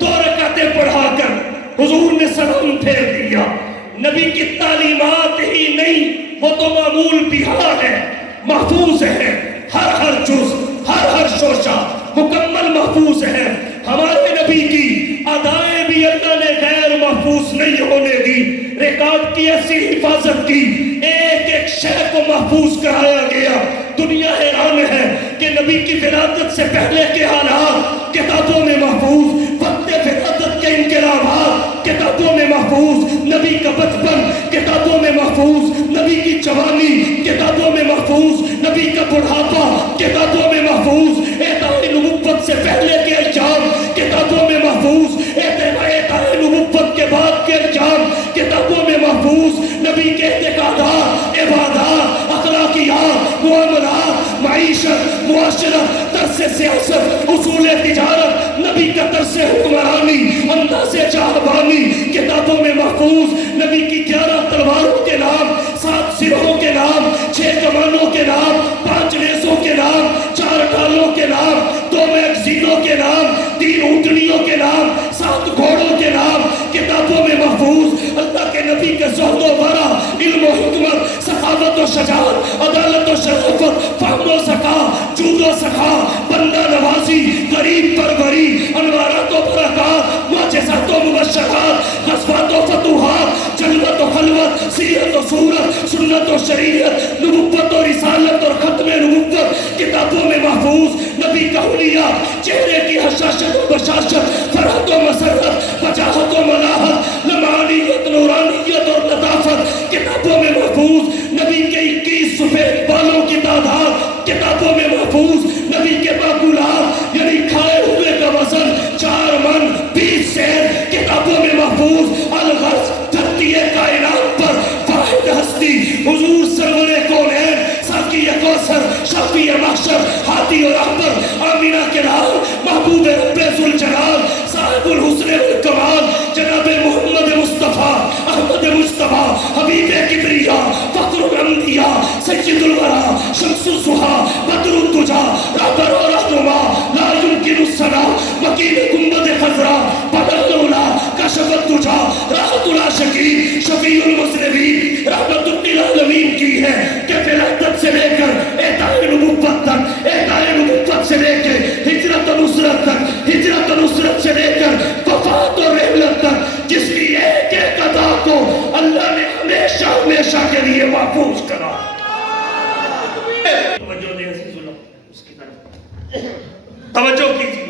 2 رکعتیں پڑھا کر حضور نے سلام پھیر دیا۔ نبی کی تعلیمات ہی نہیں، وہ تو معمول بہا ہے، محفوظ ہے، ہر جز، ہر شوشہ مکمل محفوظ ہے۔ ہمارے نبی کی ادائیں بھی اللہ نے غیر محفوظ نہیں ہونے دی، ریکارڈ کی ایسی حفاظت کی، ایک شے کو محفوظ کرایا گیا۔ دنیا حیران ہے کہ نبی کی ولادت سے پہلے کے حالات کتابوں میں محفوظ، وقت ولادت کے کتابوں میں محفوظ، نبی کا بچپن کتابوں میں محفوظ، نبی کی جوانی کتابوں میں محفوظ، نبی کا بڑھاپا کتابوں میں محفوظ، اعطاء نبوت سے پہلے کے ایام کتابوں میں محفوظ، اعطاء نبوت کے بعد کے ایام کتابوں میں محفوظ، نبی کے اعتقادات، عبادات، اخلاقیات، معاملات، معیشت، معاشرت، طرز سیاست، اصول تجارت، نبی کا طرز حکمرانی، انداز چاہبانی کتابوں میں محفوظ، نبی کی 11 تلواروں کے نام، 7 سروں کے نام، 6 کمانوں کے نام، 5 نیزوں کے نام، 4 ڈھالوں کے نام، 2 میگزینوں کے نام، 3 اونٹنیوں کے نام، 7 گھوڑوں کے نام کتابوں میں محفوظ، اللہ کے نبی کے زہد و ورع، علم و حکمت، سخاوت و شجاعت، عدالت و شرافت، فهم و ذکا، جود و سخا، بندہ نوازی، غریب پروری، انوارات و برکات، معجزات و مبشرات، غزوات و فتوحات، جلوت و خلوت، سیرت و صورت، سنت و شریعت، نبوت و رسالت اور ختم نبوت کتابوں میں محفوظ، نبی کا حلیہ، چہرے کی حشاشت و بشاشت، فرحت و مسرت، وجاہت و ملاحت، لمعانیت، نورانیت اور لطافت کتابوں میں محفوظ، نبی کے 21 سفید بالوں کی تعداد کتابوں میں محفوظ، نبی کے معقولات یعنی کھائے ہوئے کا وزن 4 من 20 سیر کتابوں میں محفوظ، الغرض دھرتی کائنات پر واحد ہستی حضور سرور کونین، ساقی کوثر، شافی محشر، ہادی اور رہبر، آمینہ کے لال، محبوب رب ذوالجلال، صاحب الحسن والکمال، جناب محمد مصطفیٰ، احمد مصطفیٰ، حبیب کبریا، فخر الانبیاء، سید الورا، شمس الضحیٰ، بدر الدجا، رہبر و رہنما، لا يمکن الثنا، مکین گنبد خضرا، بدر العلا، کشف الدجا، راحت العاشقین، شفیع المذنبین، رحمت للعالمین کی ہے کہ ولادت سے لے کر اعطاء نبوت تک، اعطاء نبوت سے لے کے ہجرت و نصرت تک، ہجرت و نصرت سے لے کر وفات و رحلت تک، جس کی ایک ایک ادا کو اللہ نے ہمیشہ ہمیشہ کے لیے محفوظ کرا۔ توجہ دیں عزیز اللہ اس کی طرف، توجہ کیجیے،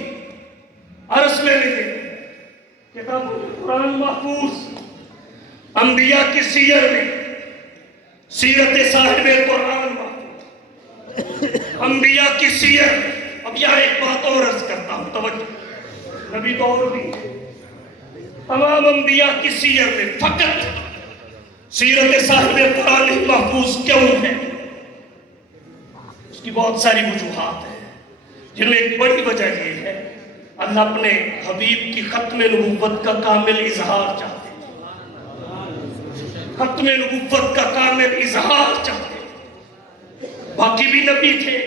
عرض میں لکھیں کتاب قرآن محفوظ، انبیاء کی سیر میں سیرت صاحب قرآن محفوظ، انبیاء کی سیر۔ اب یہاں ایک بات اور عرض کرتا ہوں، توجہ، نبی تو اور بھی تمام انبیاء کی سیر میں فقط سیرت صاحب قرآن ہی محفوظ کیوں ہے؟ اس کی بہت ساری وجوہات ہیں، جن میں ایک بڑی وجہ یہ ہے اللہ اپنے حبیب کی ختم نبوت کا کامل اظہار چاہتے ہیں، ختم نبوت کا کامل اظہار چاہتے ہیں۔ باقی بھی نبی تھے،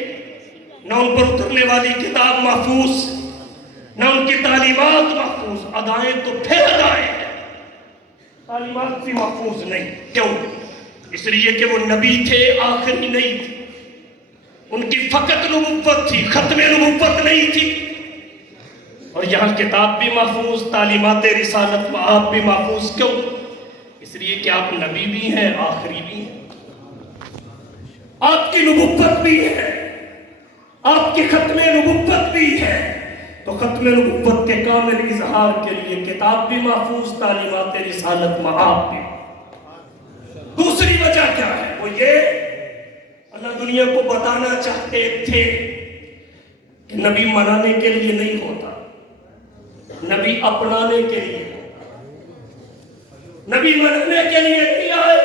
نہ ان پر اترنے والی کتاب محفوظ، نہ ان کی تعلیمات محفوظ، ادائیں تو پھر ادائیں ہیں، تعلیمات بھی محفوظ نہیں۔ کیوں؟ اس لیے کہ وہ نبی تھے، آخری نہیں تھے، ان کی فقط نبوت تھی، ختم نبوت نہیں تھی۔ اور یہاں کتاب بھی محفوظ، تعلیمات رسالت آپ بھی محفوظ۔ کیوں؟ اس لیے کہ آپ نبی بھی ہیں، آخری بھی ہیں، آپ کی نبوت بھی ہے، آپ کی ختم نبوت بھی ہے، تو ختم نبوت کے کامل اظہار کے لیے کتاب بھی محفوظ، تعلیمات رسالت آپ بھی۔ دوسری وجہ کیا ہے؟ وہ یہ اللہ دنیا کو بتانا چاہتے تھے کہ نبی منانے کے لیے نہیں ہوتا، نبی اپنانے کے لیے ہوتا، نبی منانے کے لیے نہیں آئے،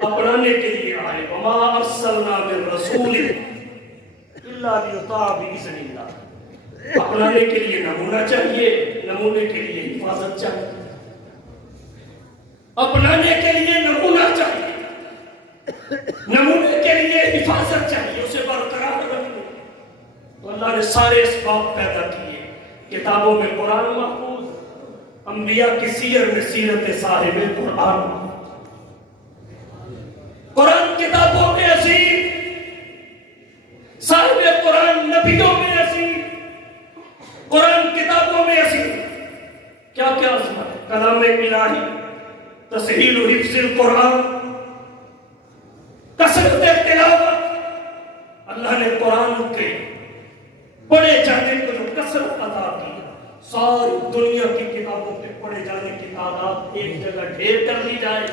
اپنانے کے لیے آئے۔ وما ارسلنا من رسول الا لیطاع باذن اللہ۔ اپنانے کے لیے نمونہ چاہیے، نمونے کے لیے حفاظت چاہیے، اپنانے کے لیے نمونہ چاہیے، نمونے کے لیے حفاظت چاہیے، اسے برقرار رکھنے۔ تو اللہ نے سارے اسباب پیدا کیے، کتابوں میں قرآن محفوظ، انبیاء کی سیر میں سیرت صاحب قرآن محفوظ، قرآن کتابوں میں عظیم، صاحب قرآن نبیوں میں عظیم، قرآن کتابوں میں عظیم۔ کیا کیا عظمت ہے؟ کلام الہی، تسہیل و حفظ القرآن، کثرت تلاوت۔ اللہ نے قرآن کے پڑھے جانے کو جو کثرت عطا کی، ساری دنیا کی کتابوں پہ پڑھے جانے کی تعداد ایک جگہ ڈھیر کر لی جائے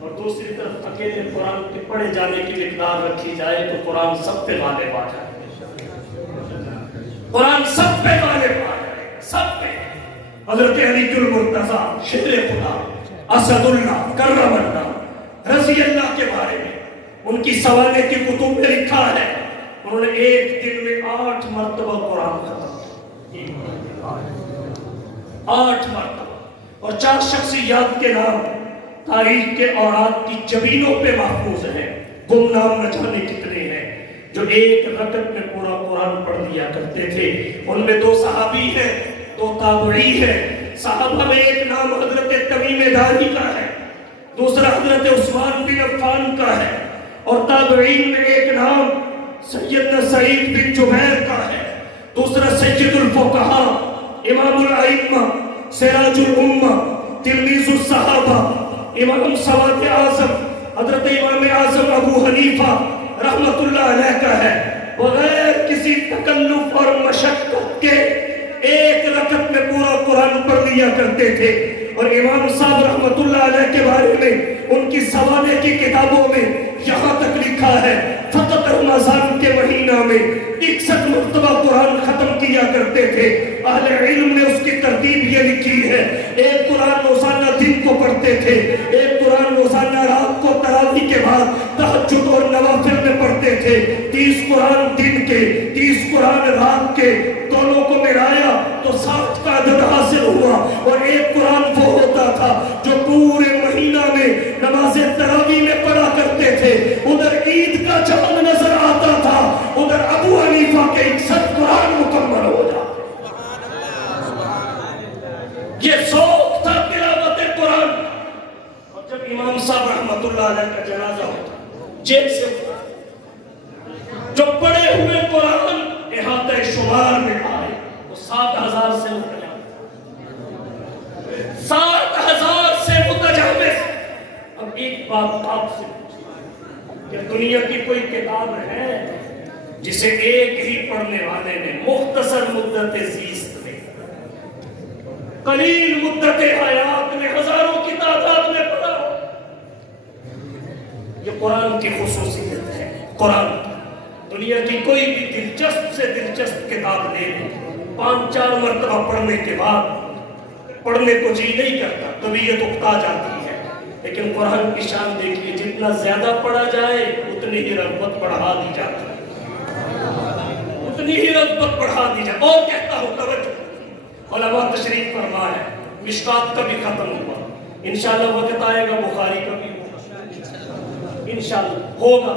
اور دوسری طرف اکیلے قرآن کے پڑھے جانے کی مقدار رکھی جائے تو قرآن سب پہ غالب آ جائے، قرآن سب پہ غالب آ جائے، سب پہ۔ حضرت علی المرتضیٰ شیر خدا اسد اللہ کرم اللہ رضی اللہ کے بارے میں ان کی سوالے کی کتب میں لکھا ہے انہوں نے ایک دن میں 8 مرتبہ قرآن ختم کیا، 8 مرتبہ، اور 4 شخصیات کے نام تاریخ کے اوراق کی جبینوں پہ محفوظ ہیں، گمنام نہ جانے کتنے ہیں جو ایک رکعت میں پورا قرآن پڑھ لیا کرتے تھے۔ ان میں 2 صحابی ہیں، 2 تابعی ہیں۔ صحابہ میں ایک نام حضرت تمیم داری کا ہے، دوسرا حضرت عثمان بن عفان کا ہے، اور تابعین میں ایک نام سیدنا سعید بن جبیر کا ہے، دوسرا سید الفقہاء امام الائمہ سراج الامہ تلمیذ الصحابہ امام سواد اعظم حضرت امام اعظم ابو حنیفہ رحمت اللہ علیہ کا ہے۔ بغیر کسی تکلف اور مشقت کے ایک رکعت میں پورا قرآن پڑھ لیا کرتے تھے، اور امام صاحب رحمت اللہ علیہ کے بارے میں ان کی سوالے کی کتابوں میں یہاں تک لکھا ہے فقط رمضان کے مہینہ میں 61 مرتبہ قرآن ختم کیا کرتے تھے۔ اہل علم نے اس کی ترتیب یہ لکھی ہے، ایک قرآن روزانہ دن کو پڑھتے تھے، ایک قرآن روزانہ رات کو تراویح کے بعد تہجد اور نوافل میں پڑھتے تھے، 30 قرآن دن کے 30 قرآن رات کے، دونوں کو ملایا تو 60 کا عدد حاصل ہوا۔ اور ایک قرآن وہ ہوتا تھا جو پورے مہینہ میں نماز تراویح میں پڑھا کرتے تھے، ادھر عید کا چاند نظر آتا تھا، ادھر ابو حنیفہ کے 61 قرآن مکمل ہو جاتے۔ یہ ذوق تھا تلاوت قرآن۔ اور جب امام صاحب رحمت اللہ علیہ کا جنازہ ہوتا جیل سے جو پڑے ہوئے قرآن احاطہ شمار میں آئے وہ 7000 سے متجاوز، 7000 سے متجاوز۔ اب ایک بات آپ سے کہ دنیا کی کوئی کتاب ہے جسے ایک ہی پڑھنے والے نے مختصر مدت زیست میں، قلیل مدت حیات میں، ہزاروں کی تعداد میں پڑھا ہو؟ یہ قرآن کی خصوصیت ہے۔ قرآن دنیا کی کوئی بھی دلچسپ سے دلچسپ کتاب لے 5-4 مرتبہ پڑھنے کے بعد پڑھنے کو جی نہیں کرتا، طبیعت اکتا جاتی ہے، لیکن قرآن کی شان دیکھیے، جتنا زیادہ پڑھا جائے اتنی ہی رغبت بڑھا دی جاتی ہے، اتنی ہی رغبت بڑھا دی جاتی ہے۔ اور کہتا ہوں توجہ، علماء تشریف فرما ہے، مشکات کا بھی ختم ہوا، انشاءاللہ وقت آئے گا بخاری کا بھی ہوگا، انشاءاللہ ہوگا۔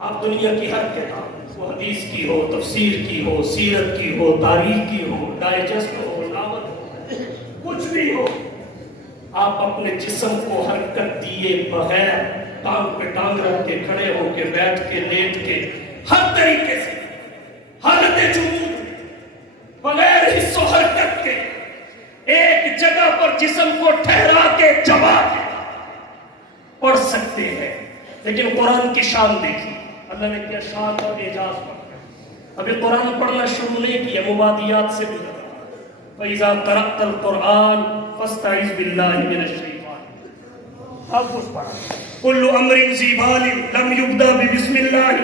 آپ دنیا کی ہر کتاب، وہ حدیث کی ہو، تفسیر کی ہو، سیرت کی ہو، تاریخ کی ہو، ڈائجسٹ ہو، ناول ہو، کچھ بھی ہو، آپ اپنے جسم کو حرکت دیے بغیر ٹانگ پہ ٹانگ رکھ کے، کھڑے ہو کے، بیٹھ کے، لیٹ کے، ہر طریقے سے حالت جمود بغیر حص و حرکت کے ایک جگہ پر جسم کو ٹھہرا کے جما کے پڑھ سکتے ہیں۔ لیکن قرآن کی شان دیکھیے، اللہ نے کیا شان اور اعجاز پڑھا۔ ابھی قرآن پڑھنا شروع نہیں کیا، مبادیات سے بھی لگا۔ فَإِذَا قَرَأْتَ الْقُرْآنَ فَاسْتَعِذْ بِاللَّهِ مِنَ الشَّيْطَانِ۔ اب اس پڑھا كُلُّ أَمْرٍ ذِي بَالٍ لَمْ يُبْدَأْ بِبِسْمِ اللَّهِ،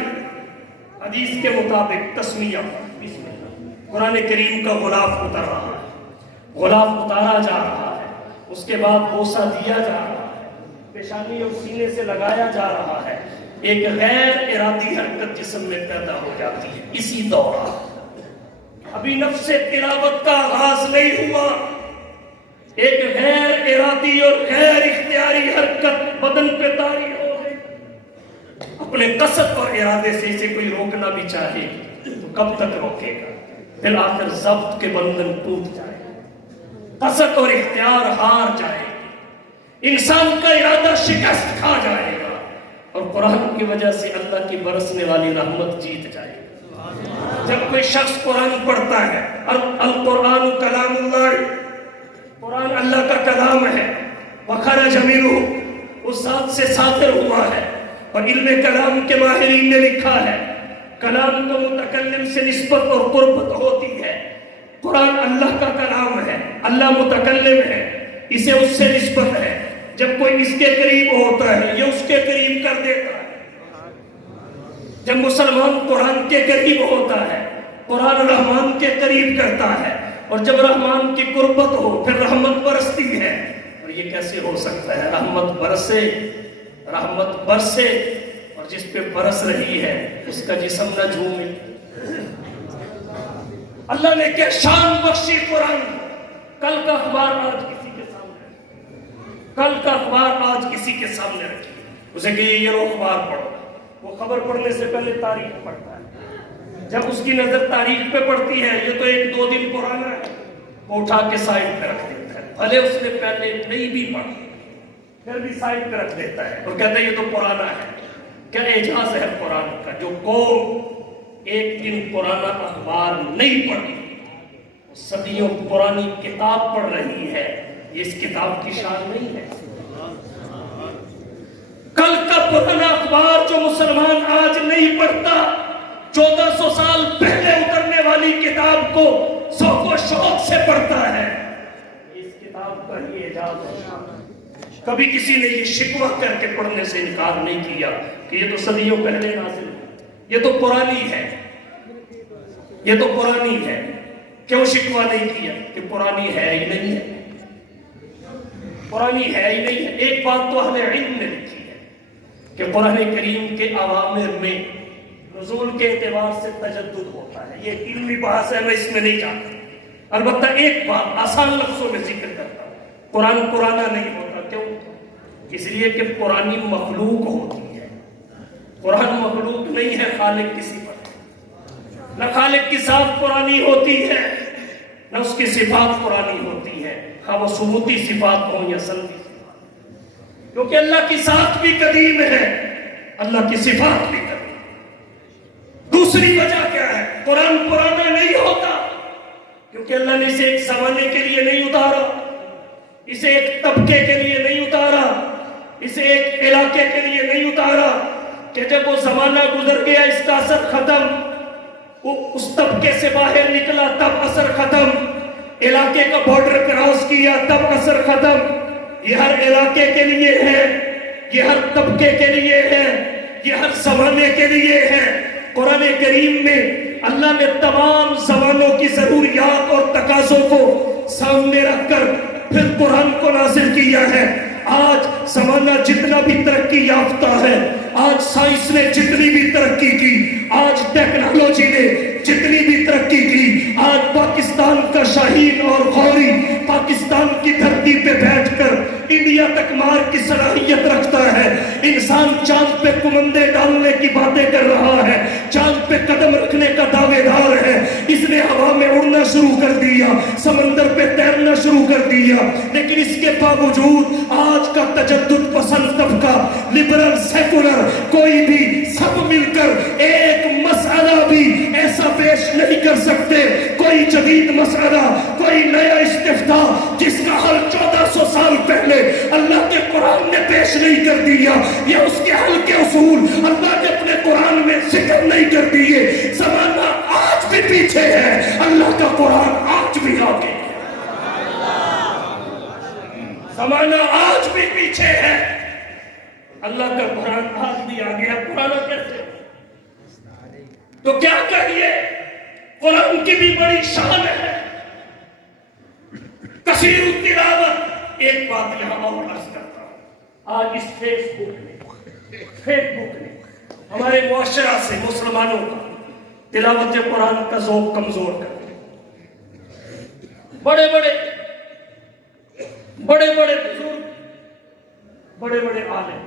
حدیث کے مطابق تسمیہ بسم اللہ۔ قرآن کریم کا غلاف اتر رہا ہے، غلاف اتارا جا رہا ہے، اس کے بعد بوسہ دیا جا رہا ہے، پیشانی اور سینے سے لگایا جا رہا ہے، ایک غیر ارادی حرکت جسم میں پیدا ہو جاتی ہے۔ اسی دوران ابھی نفس تلاوت کا آغاز نہیں ہوا، ایک غیر ارادی اور غیر اختیاری حرکت بدن پہ طاری ہو گئی۔ اپنے قصد اور ارادے سے اسے کوئی روکنا بھی چاہے تو کب تک روکے گا؟ پھر آخر ضبط کے بندھن ٹوٹ جائے گا، قصد اور اختیار ہار جائے گا، انسان کا ارادہ شکست کھا جائے گا، اور قرآن کی وجہ سے اللہ کی برسنے والی رحمت جیت جائے گی۔ جب کوئی شخص قرآن پڑھتا ہے، القرآن کلام اللہ، قرآن اللہ کا کلام ہے، وخرج منہ، اس ذات سے صادر ہوا ہے، اور علم کلام کے ماہرین نے لکھا ہے کلام کا متکلم سے نسبت اور قربت ہوتی ہے۔ قرآن اللہ کا کلام ہے، اللہ متکلم ہے، اسے اس سے نسبت ہے جب کوئی اس کے قریب ہوتا ہے یہ اس کے قریب کر دیتا ہے. جب مسلمان قرآن کے قریب ہوتا ہے قرآن رحمان کے قریب کرتا ہے, اور جب رحمان کی قربت ہو پھر رحمت برستی ہے. اور یہ کیسے ہو سکتا ہے؟ رحمت برسے اور جس پہ برس رہی ہے اس کا جسم نہ جھومے. اللہ نے کیا شان بخشی قرآن. کل کا اخبار آج کسی کے سامنے رکھیے, اسے کہیے یہ رو اخبار پڑھو. وہ خبر پڑھنے سے پہلے تاریخ پڑھتا ہے. جب اس کی نظر تاریخ پہ پڑتی ہے یہ تو 1-2 دن پرانا ہے, وہ اٹھا کے سائڈ پہ رکھ دیتا ہے. بھلے اس نے پہلے نہیں بھی پڑھا پھر بھی سائڈ پہ رکھ دیتا ہے اور کہتا ہے یہ تو پرانا ہے. کیا اعجاز ہے قرآن کا. جو قوم 1 دن پرانا اخبار نہیں پڑھی وہ صدیوں پرانی کتاب پڑھ رہی ہے. یہ اس کتاب کی شان نہیں ہے. کل کا پرانا اخبار جو مسلمان آج نہیں پڑھتا 1400 سال پہلے اترنے والی کتاب کو شوق و شوق سے پڑھتا ہے. اس کتاب کا یہ اعجاز اور شان. کبھی کسی نے یہ شکوہ کر کے پڑھنے سے انکار نہیں کیا کہ یہ تو صدیوں پہلے نازل ہے, یہ تو پرانی ہے, یہ تو پرانی ہے. کیوں شکوہ نہیں کیا کہ پرانی ہے ہی نہیں ہے, پرانی ہے ہی نہیں ہے. ایک بات تو اہل علم نے لکھی ہے کہ قرآن کریم کے اوامر میں نزول کے اعتبار سے تجدد ہوتا ہے. یہ علمی بحث ہے, میں اس میں نہیں جاتا. البتہ ایک بات آسان لفظوں میں ذکر کرتا ہوں, قرآن پرانا نہیں ہوتا. کیوں؟ اس لیے کہ پرانی مخلوق ہوتی ہے. قرآن مخلوق نہیں ہے, خالق کی صفت. نہ خالق کی ذات پرانی ہوتی ہے نہ اس کی صفات پرانی ہوتی ہے, خواہ وہ ثبوتی صفات ہوں یا سلبی صفات. کیونکہ اللہ کی ذات بھی قدیم ہے, اللہ کی صفات بھی قدیم. دوسری وجہ کیا ہے؟ قرآن پرانا نہیں ہوتا کیونکہ اللہ نے اسے ایک زمانے کے لیے نہیں اتارا, اسے ایک طبقے کے لیے نہیں اتارا, اسے ایک علاقے کے لیے نہیں اتارا کہ جب وہ زمانہ گزر گیا اس کا اثر ختم, وہ اس طبقے سے باہر نکلا تب اثر ختم, علاقے کا بارڈر کراس کیا تب اثر ختم. یہ ہر علاقے کے لیے ہے, یہ ہر طبقے کے لیے ہے, یہ ہر زمانے کے لیے ہے. قرآن کریم میں اللہ نے تمام زمانوں کی ضروریات اور تقاضوں کو سامنے رکھ کر پھر قرآن کو نازل کیا ہے. آج زمانہ جتنا بھی ترقی یافتہ ہے, آج سائنس نے جتنی بھی ترقی کی, آج ٹیکنالوجی نے جتنی بھی ترقی کی, آج پاکستان کا شاہین اور غوری پاکستان کی دھرتی پہ بیٹھ کر انڈیا تک مار کی صلاحیت رکھتا ہے. انسان چاند پہ کمندے ڈالنے کی باتیں کر رہا ہے, چاند پہ قدم رکھنے کا دعوے دار ہے. اس نے ہوا میں اڑنا شروع کر دیا, سمندر پہ تیرنا شروع کر دیا, لیکن اس کے باوجود آج کا تجدد پسند طبقہ, لبرل, سیکولر, کوئی بھی سب مل کر ایک مسئلہ بھی ایسا پیش نہیں کر سکتے, کوئی جدید مسئلہ, کوئی نیا استفتاء جس کا حل 1400 سال پہلے اللہ کے قرآن نے پیش نہیں کر دیا, یا اس کے حل کے اصول اللہ نے اپنے قرآن میں ذکر نہیں کر دیے. زمانہ آج بھی پیچھے ہے, اللہ کا قرآن آج بھی آگے ہے. زمانہ آج بھی پیچھے ہے, اللہ کا قرآن آج بھی آگے ہے. پرانا کیسے؟ تو کیا کہیے, قرآن کی بھی بڑی شان ہے, کثیر التلاوت. ایک بات یہاں اور عرض کرتا ہوں, آج اس فیس بک نے ہمارے معاشرہ سے مسلمانوں کا تلاوت قرآن کا ذوق کمزور کر دیا. بڑے بڑے بزرگ, بڑے بڑے عالم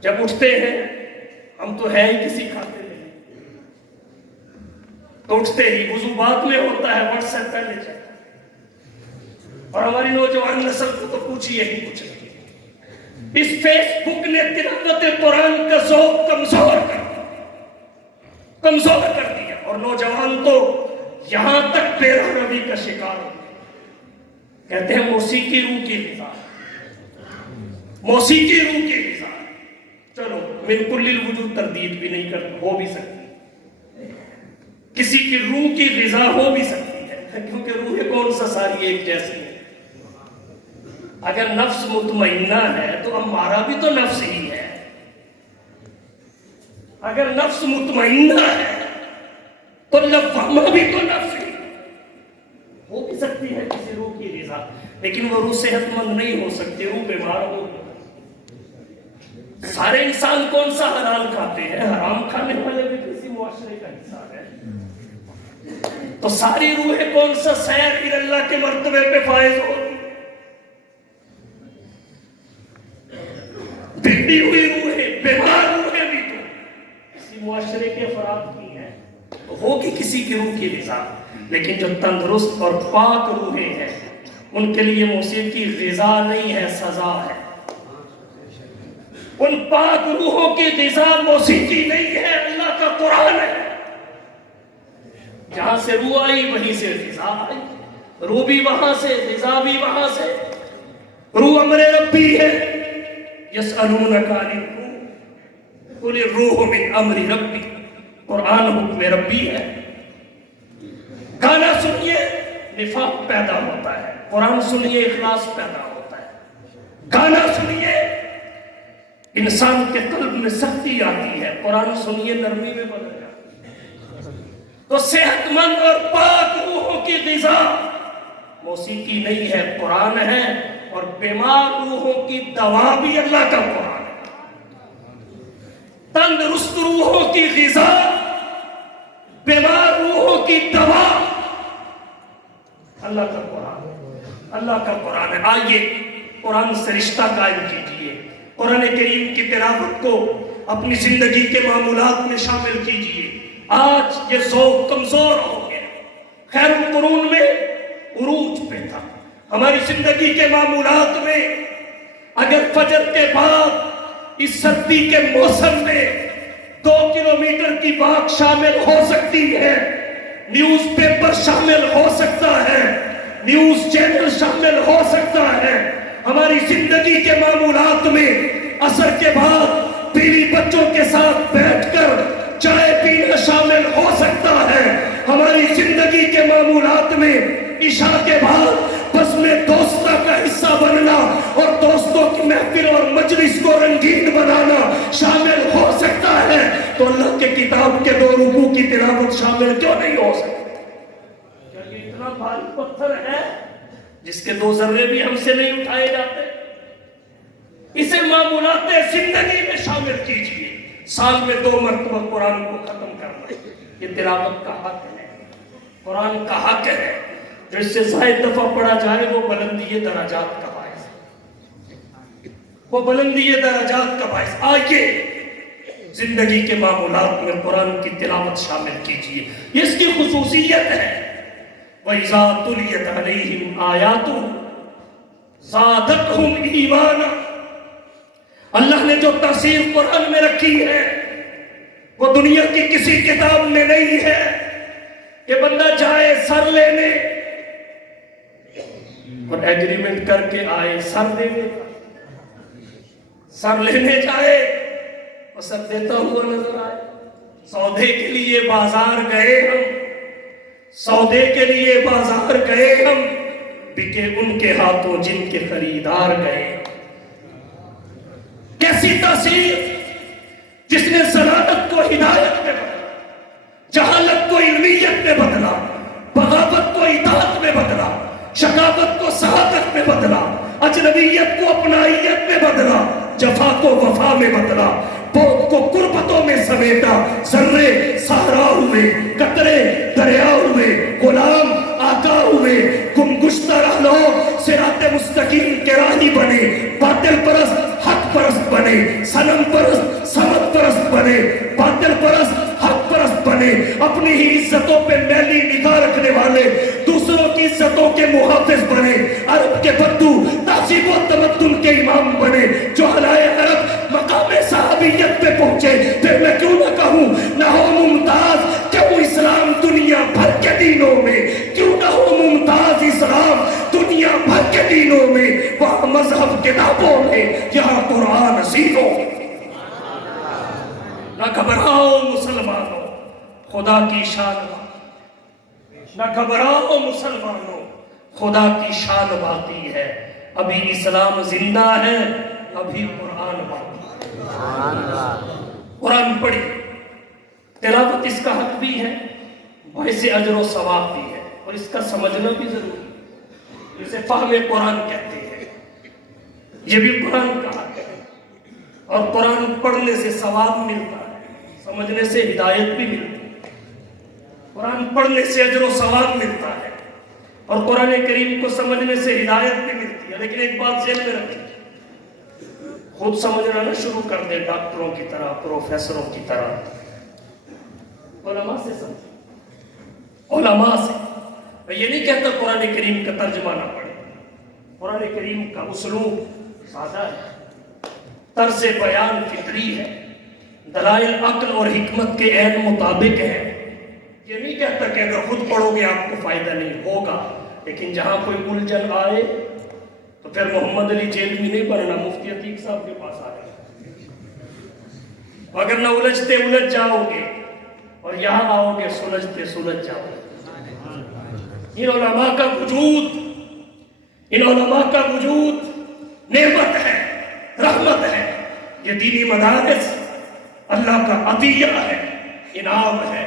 جب اٹھتے ہیں, ہم تو ہے ہی کسی کھاتے نہیں, تو اٹھتے ہی وضو بعد میں ہوتا ہے, واٹس ایپ پہلے چاہتا ہے. اور ہماری نوجوان نسل کو تو پوچھیے ہی کچھ نہیں. اس فیس بک نے تلاوت قرآن کا ذوق کمزور کر دیا, اور نوجوان تو یہاں تک بے روی کا شکار ہو گئے. کہتے ہیں موسیقی روح کی غذا, موسیقی روح کی غذا. چلو من کل الوجود تردید بھی نہیں کرتا, ہو بھی سکتی, کسی کی روح کی غذا ہو بھی سکتی ہے, کیونکہ روح کون سا ساری ایک جیسی ہے. اگر نفس مطمئنہ ہے تو ہمارا بھی تو نفس ہی ہے. اگر نفس مطمئنہ ہے تو لوامہ بھی تو نفس ہی ہو بھی سکتی ہے کسی روح کی غذا، لیکن وہ روح صحت مند نہیں ہو سکتی، روح بیمار ہو. سارے انسان کون سا حلال کھاتے ہیں؟ حرام کھانے والے بھی کسی معاشرے کا حصہ ہے. تو ساری روحیں کون سا سیر اللہ کے مرتبے پہ فائز ہوتی؟ بگڑی ہوئی روحیں، بیمار روحیں بھی تو کسی معاشرے کے افراد کی ہیں، تو ہوگی کسی کی روح کی غذا. لیکن جو تندرست اور پاک روحیں ہیں ان کے لیے موسیقی غذا نہیں ہے، سزا ہے. ان پاک روحوں کی غذا موسیقی نہیں ہے، اللہ کا قرآن ہے. جہاں سے روح آئی وہیں سے غذا آئی، روح بھی وہاں سے، غذا بھی وہاں سے. روح امر ربی ہے. یسألونک عن الروح قل الروح من امر ربی، قرآن حکم ربی ہے. گانا سنیے نفاق پیدا ہوتا ہے، قرآن سنیے اخلاص پیدا ہوتا ہے. گانا سنیے انسان کے قلب میں سختی آتی ہے، قرآن سنیے نرمی میں بدل جاتی ہے. تو صحت مند اور پاک روحوں کی غذا موسیقی نہیں ہے، قرآن ہے. اور بیمار روحوں کی دوا بھی اللہ کا قرآن ہے. تندرست روحوں کی غذا، بیمار روحوں کی دوا اللہ کا قرآن ہے. اللہ کا قرآن ہے. آئیے قرآن سے رشتہ قائم کیجئے، قرآن کریم کی تلاوت کو اپنی زندگی کے معمولات میں شامل کیجئے. آج یہ ذوق کمزور ہو گیا. خیر القرون میں عروج پہ تھا. ہماری زندگی کے معمولات میں اگر فجر کے بعد اس سردی کے موسم میں 2 کلومیٹر کی واک شامل ہو سکتی ہے، نیوز پیپر شامل ہو سکتا ہے، نیوز چینل شامل ہو سکتا ہے. ہماری زندگی کے معمولات میں عصر کے بعد بیوی بچوں کے ساتھ بیٹھ کر چائے پینا شامل ہو سکتا ہے. ہماری زندگی کے معمولات میں عشاء کے بعد بس میں دوستوں کا حصہ بننا اور دوستوں کی محفل اور مجلس کو رنگین بنانا شامل ہو سکتا ہے. تو اللہ کے کتاب کے 2 رکوع کی تلاوت شامل کیوں نہیں ہو سکتی؟ کیا یہ اتنا بھاری پتھر ہے جس کے 2 ذرے بھی ہم سے نہیں اٹھائے جاتے؟ اسے معمولات زندگی میں شامل کیجئے. سال میں 2 مرتبہ قرآن کو ختم کرنا یہ تلاوت کا حق ہے، قرآن کا حق ہے. جو اس سے زائد دفعہ پڑھا جائے وہ بلندی درجات کا باعث ہے، وہ بلندی درجات کا باعث. آئیے زندگی کے معمولات میں قرآن کی تلاوت شامل کیجئے. یہ اس کی خصوصیت ہے. وَإِذَا تُلِيَتْ عَلَيْهِمْ آيَاتُهُ زَادَتْهُمْ إِيمَانًا. اللہ نے جو تاثیر قرآن میں رکھی ہے وہ دنیا کی کسی کتاب میں نہیں ہے کہ بندہ جائے سر لینے اور ایگریمنٹ کر کے آئے سر دینے، سر لینے جائے اور سر دیتا ہوا نظر آئے. سودے کے لیے بازار گئے ہم، سودے کے لیے بازار گئے ہم، بکے ان کے ہاتھوں جن کے خریدار گئے. کیسی تاثیر جس نے ضلالت کو ہدایت میں بدلا، جہالت کو علمیت میں بدلا، بغاوت کو اطاعت میں بدلا، شقاوت کو سعادت میں بدلا، اجنبیت کو اپنائیت میں بدلا، جفا کو وفا میں بدلا، بوت کو قربتوں میں سمیٹا. ذرے صحرا ہوئے، قطرے دریا ہوئے، غلام آقا ہوئے، گم گشتہ رہنو صراط مستقیم کے راہی بنے، باطل پرست حق پرست بنے، صنم پرست صمد پرست بنے، باطل پرست حق پرست بنے، اپنی ہی عزتوں پہ میلی نگاہ رکھنے والے دوسروں کی عزتوں کے محافظ بنے، عرب کے بدو تہذیب و تمدن کے امام بنے. جو حلائے عرب مقام صحابیت پہ پہنچے، پھر میں کیوں نہ کہوں نہ ہو ممتاز. کیوں اسلام دنیا بھر کے دینوں میں، کیوں نہ ہو ممتاز اسلام دنیا بھر کے دینوں میں، وہاں مذہب کتابوں میں، یہاں قرآن سیکھو. نہ گھبراؤ مسلمانوں، خدا کی شان، نہ گھبراؤ مسلمانوں، خدا کی شان باقی ہے. ابھی اسلام زندہ ہے، ابھی قرآن باقی۔ قرآن پڑھی، تلاوت اس کا حق بھی ہے، باعث اجر و ثواب بھی ہے، اور اس کا سمجھنا بھی ضروری ہے۔ اسے فہم قرآن کہتے ہیں، یہ بھی قرآن کا حق ہے، اور قرآن پڑھنے سے ثواب ملتا ہے، سمجھنے سے ہدایت بھی ملتی ہے۔ قرآن پڑھنے سے اجر و ثواب ملتا ہے، اور قرآن کریم کو سمجھنے سے ہدایت بھی ملتی ہے۔ لیکن ایک بات ذہن میں رکھیں، خود سمجھنا نہ شروع کر دے ڈاکٹروں کی طرح، پروفیسروں کی طرح، علماء سے سمجھ، علماء سے۔ میں یہ نہیں کہتا قرآن کریم کا ترجمہ نہ پڑھے، قرآن کریم کا اسلوب سادہ ہے، طرز بیان فطری ہے، دلائل عقل اور حکمت کے عین مطابق ہے۔ یہ نہیں کہتا کہ اگر خود پڑھو گے آپ کو فائدہ نہیں ہوگا، لیکن جہاں کوئی الجھن آئے تو پھر محمد علی جیل میں نہیں بننا، مفتی عتیق صاحب کے پاس آ گئے۔ اگر نہ الجھتے الجھ جاؤ گے، اور یہاں آؤ گے سلجھتے سلجھ جاؤ گے۔ ان علماء کا وجود، ان علماء کا وجود نعمت ہے، رحمت ہے۔ یہ دینی مدارس اللہ کا عطیہ ہے، انعام ہے۔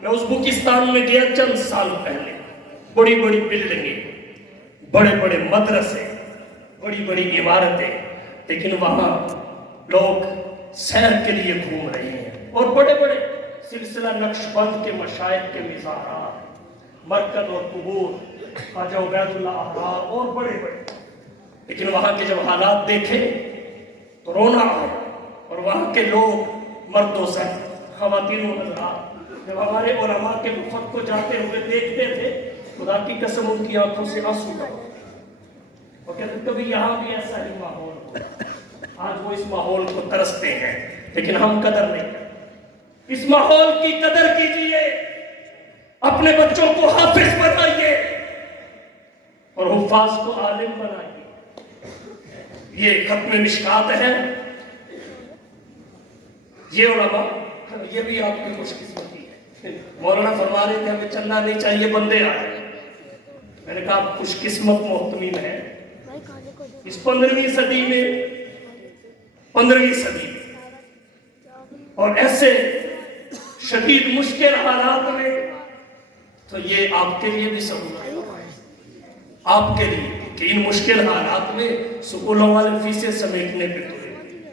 میں ازبکستان میں گیا چند سال پہلے، بڑی بڑی بلڈنگیں، بڑے بڑے مدرسے، بڑی بڑی عمارتیں، لیکن وہاں لوگ سیر کے لیے گھوم رہے ہیں، اور بڑے بڑے سلسلہ نقش بند کے مشائخ کے مزارات، مرکز اور قبور، خواجہ عبید اللہ احرار اور بڑے بڑے۔ لیکن وہاں کے جب حالات دیکھے تو رونا آیا، اور وہاں کے لوگ، مرد و زن، خواتین و حضرات، جب ہمارے علماء کے وفد کو جاتے ہوئے دیکھتے تھے، خدا کی قسم ان کی آنکھوں سے آنسو بہتے، اور کہتے کبھی یہاں بھی ایسا ہی ماحول ہو۔ آج وہ اس ماحول کو ترستے ہیں، لیکن ہم قدر نہیں کرتے۔ اس ماحول کی قدر کیجئے، اپنے بچوں کو حافظ بنائیے، اور حفاظ کو عالم بنائیے۔ یہ ختم مشکات ہے۔ یہ علماء، یہ بھی آپ کی خوش قسمتی ہے۔ مولانا فرما رہے تھے ہمیں چلنا نہیں چاہیے، بندے آئے۔ میں نے کہا آپ خوش قسمت محتمین ہیں۔ اس 15ویں صدی میں، 15ویں صدی میں، اور ایسے شدید مشکل حالات میں، تو یہ آپ کے لیے بھی سبوت ہے، آپ کے لیے کہ ان مشکل حالات میں سکولوں والے فیسیں سمیٹنے پہ تلے ہوئے ہیں،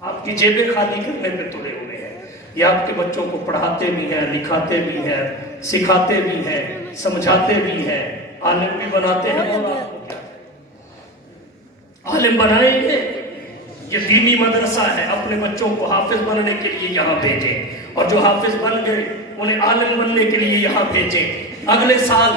آپ کی جیبیں خالی کرنے پہ تلے ہوئے ہیں۔ یہ آپ کے بچوں کو پڑھاتے بھی ہیں، لکھاتے بھی ہیں، سکھاتے بھی ہیں، سمجھاتے بھی ہیں، عالم بھی بناتے ہیں۔ اور آپ کو کیا عالم بنائیں گے؟ یہ دینی مدرسہ ہے، اپنے بچوں کو حافظ بننے کے لیے یہاں بھیجیں، اور جو حافظ بن گئے انہیں عالم بننے کے لیے یہاں بھیجیں۔ اگلے سال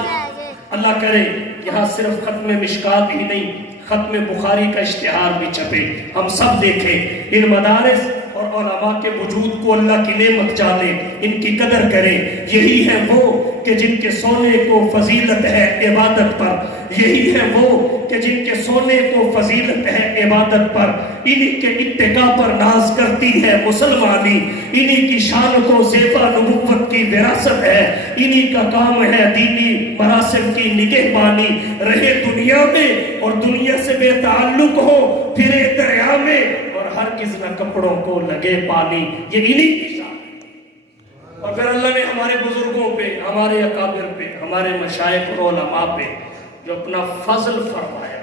اللہ کرے یہاں صرف ختم مشکات ہی نہیں، ختم بخاری کا اشتہار بھی چھپے، ہم سب دیکھیں۔ ان مدارس اور علماء کے وجود کو اللہ کی نعمت جانے، ان کی قدر کریں۔ یہی ہے وہ کہ جن کے سونے کو فضیلت ہے عبادت پر، یہی ہے وہ کہ جن کے سونے کو فضیلت ہے عبادت پر، انہی کے اتقاء پر ناز کرتی ہے مسلمانی، انہی کی شان کو زیبا نبوت کی وراثت ہے، انہی کا کام ہے دینی مراسم کی نگہبانی۔ رہے دنیا میں اور دنیا سے بے تعلق ہو، پھرے دریا میں اور ہرگز نہ کپڑوں کو لگے پانی۔ یہ انہی کی شان ہے۔ اور پھر اللہ نے ہمارے بزرگوں پہ، ہمارے اکابر پہ، ہمارے مشائخ اور علماء پہ جو اپنا فضل فرمایا،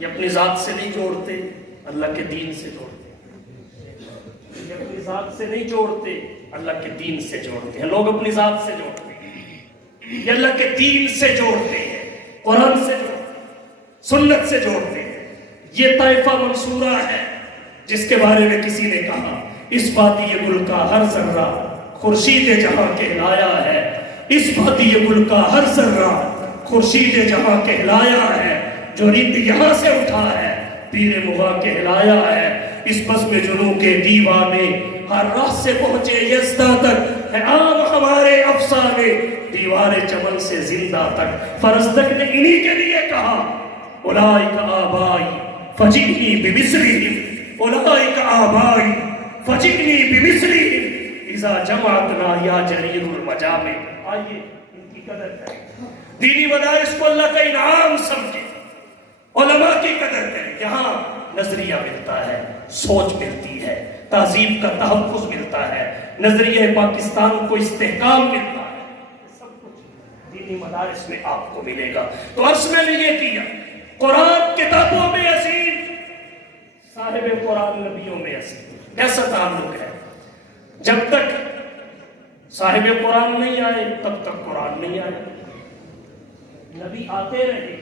یہ اپنی ذات سے نہیں جوڑتے، اللہ کے دین سے جوڑتے۔ یہ اپنی ذات سے نہیں جوڑتے، اللہ کے دین سے جوڑتے ہیں۔ لوگ اپنی ذات سے جوڑتے ہیں، یہ اللہ کے دین سے جوڑتے ہیں، قرآن سے جوڑتے ہیں، سنت سے جوڑتے ہیں۔ یہ طائفہ منصورہ ہے جس کے بارے میں کسی نے کہا، اس وادی گل کا ہر ذرہ خورشید جہاں کہلایا ہے، اس وادی گل کا ہر ذرہ خورشید جہاں کہلایا ہے، جو رند یہاں سے اٹھا ہے پیر مغا کہلایا ہے۔ اس بزم جنوں کے دیوانے ہر راہ سے پہنچے یزدہ تک، ہے عام ہمارے افسانے دیوار چمن سے زندہ تک۔ فرزدق نے انہی کے لیے کہا، اولئک آبائی فجئنی بمثلہم، اولئک آبائی فجئنی بمثلہم اذا جمعتنا یا جریر المجامع۔ آئیے ان کی قدر کریں، دینی مدارس کو اللہ کا انعام سمجھے، علماء کی قدر کریں. یہاں نظریہ ملتا ہے، سوچ ملتی ہے، تہذیب کا تحفظ ملتا ہے، نظریہ پاکستان کو استحکام ملتا ہے. سب کچھ دینی مدارس میں آپ کو ملے گا. تو عرض میں نے یہ کیا، قرآن کتابوں میں عظیم، صاحب قرآن نبیوں میں عظیم. ایسا تعلق ہے. جب تک صاحب قرآن نہیں آئے تب تک قرآن نہیں آئے. نبی آتے رہے،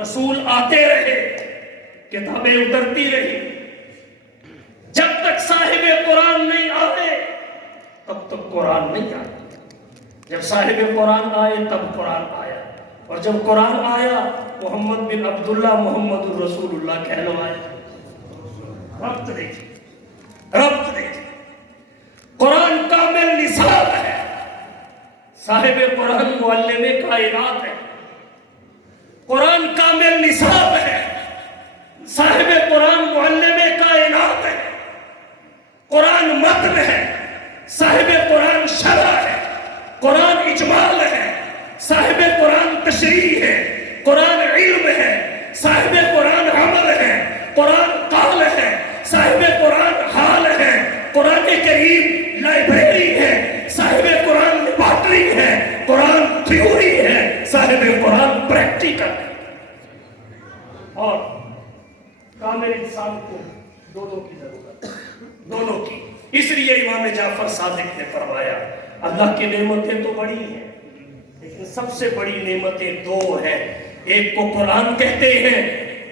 رسول آتے رہے، کتابیں اترتی رہی. جب تک صاحب قرآن نہیں آئے تب تک قرآن نہیں آیا. جب صاحب قرآن آئے تب قرآن آیا، اور جب قرآن آیا محمد بن عبداللہ محمد الرسول اللہ کہلوائے. ربط دیکھیں، ربط دیکھیں. قرآن کامل نصاب ہے، صاحب قرآن معلم کائنات ہے. قرآن کامل نصاب ہے، صاحب قرآن معلم کائنات ہے. قرآن متن ہے، صاحب قرآن شرح ہے. قرآن اجمال ہے، صاحب قرآن تشریح ہے. قرآن علم ہے، صاحب قرآن عمل ہے. قرآن قال ہے، صاحب قرآن حال ہے. قرآن کریم لائبریری ہے، صاحب قرآن لیبارٹری ہے. قرآن تھیوری ہے، صاحب قرآن پریکٹیکل ہے. اور کامل انسان کو دونوں کی ضرورت ہے، دونوں کی. اس لیے امام جعفر صادق نے فرمایا اللہ کی نعمتیں تو بڑی ہیں لیکن سب سے بڑی نعمتیں دو ہیں. ایک کو قرآن کہتے ہیں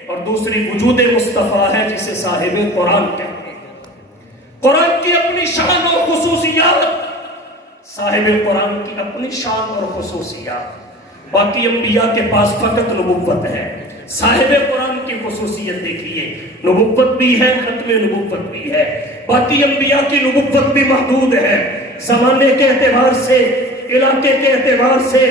اور دوسری وجود مصطفیٰ ہے جسے صاحب قرآن کہتے ہیں. قرآن کی اپنی شان اور خصوصیات، صاحب قرآن کی اپنی شان اور خصوصیات. باقی انبیاء کے پاس فقط نبوت ہے. صاحب قرآن کی خصوصیت دیکھیے، نبوت بھی ہے، ختم نبوت بھی ہے. باقی انبیاء کی نبوت بھی محدود ہے، زمانے کے اعتبار سے، علاقے کے اعتبار سے،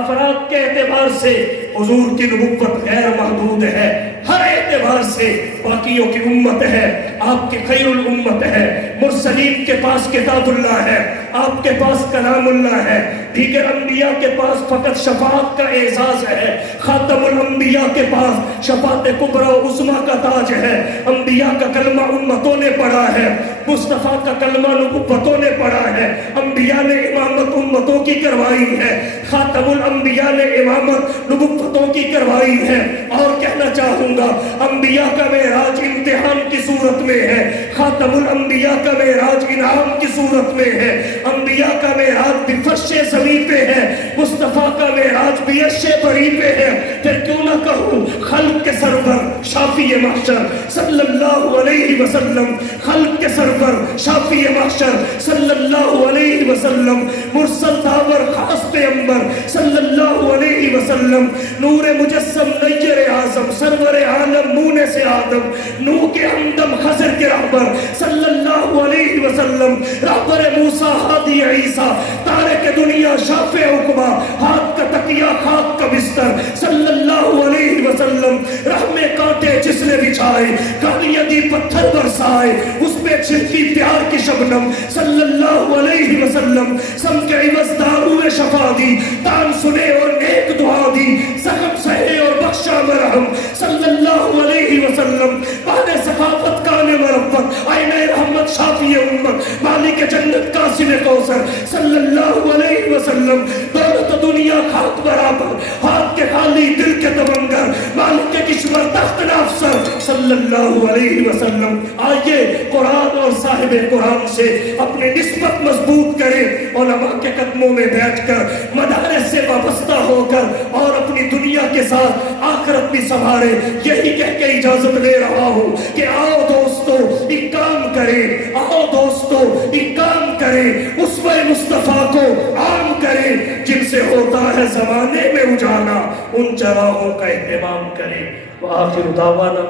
افراد کے اعتبار سے. حضور کی نبوت غیر محدود ہے، ہر اعتبار سے باقیوں کی امت ہے، آپ کے خیر الامت ہے. مرسلین کے پاس کتاب اللہ ہے، آپ کے پاس کلام اللہ ہے. دیگر انبیاء کے پاس فقط شفاعت کا اعزاز ہے. خاتم الانبیاء کے پاس شفاعت کبریٰ و عظمیٰ کا تاج ہے. انبیاء کا کلمہ امتوں نے پڑھا ہے، مصطفیٰ کا کلمہ نبوتوں نے پڑھا ہے. انبیاء نے امامت امتوں کی کروائی ہے، خاتم الانبیاء نے امامت نبوتوں کی کروائی ہے. اور کہنا چاہوں گا انبیاء کا معراج امتحان کی صورت میں ہے، خاتم الانبیاء کا معراج انعام کی صورت میں ہے. انبیاء کا معراج بھی فرش زمین پہ ہے، مصطفیٰ کا معراج بھی عرش بری پہ ہے. پھر کیوں نہ کہوں خلق کے سرور شافی محشر صلی اللہ علیہ وسلم، خلق کے سرور شافی محشر صلی اللہ علیہ وسلم، مرسل داور خاص پیغمبر صلی اللہ علیہ وسلم، نور مجسم نیر اعظم سرور عالم مون سے آدم، نوح کے ہمدم خضر کے رہبر صلی اللہ علیہ وسلم، رہبر موسیٰ ہادی عیسیٰ، تارک دنیا شافع عقبہ، ہاتھ کا تکیہ خاک کا بستر صلی اللہ علیہ وسلم، رحم کانٹے جس نے بچھائے کالیاں دی پتھر برسائے، اس پہ چھڑکی پیار کی شبنم صلی اللہ علیہ وسلم، سم کے عوض دارو شفا دی، تان سنے اور نیک دعا دی، زخم سہے اور بخشا مرحم صلی اللہ علیہ وسلم، پانے ثقافت کان مرفت آئین رحمت شافی امت، مالک جنت قاسم کوثر صلی اللہ علیہ وسلم، دولت دنیا خاک برابر، ہاتھ کے خالی دل کے تمنگر، مالک کے کشور تخت افسر صلی اللہ علیہ وسلم. آئیے قرآن اور صاحب قرآن سے اپنی نسبت مضبوط کریں، علماء کے قدموں میں بیٹھ کر، مدارس سے وابستہ ہو کر، اور اپنی دنیا کے ساتھ آخرت بھی سنوارے. یہی کہہ کے اجازت لے رہا ہوں کہ آؤ دوستو ایک کام کریں، آؤ دوستو ایک کام کریں، اسوہ مصطفیٰ کو عام کریں. جن سے ہوتا ہے زمانے میں اجالا ان چراغوں کا اہتمام کریں. وآخر دعوانا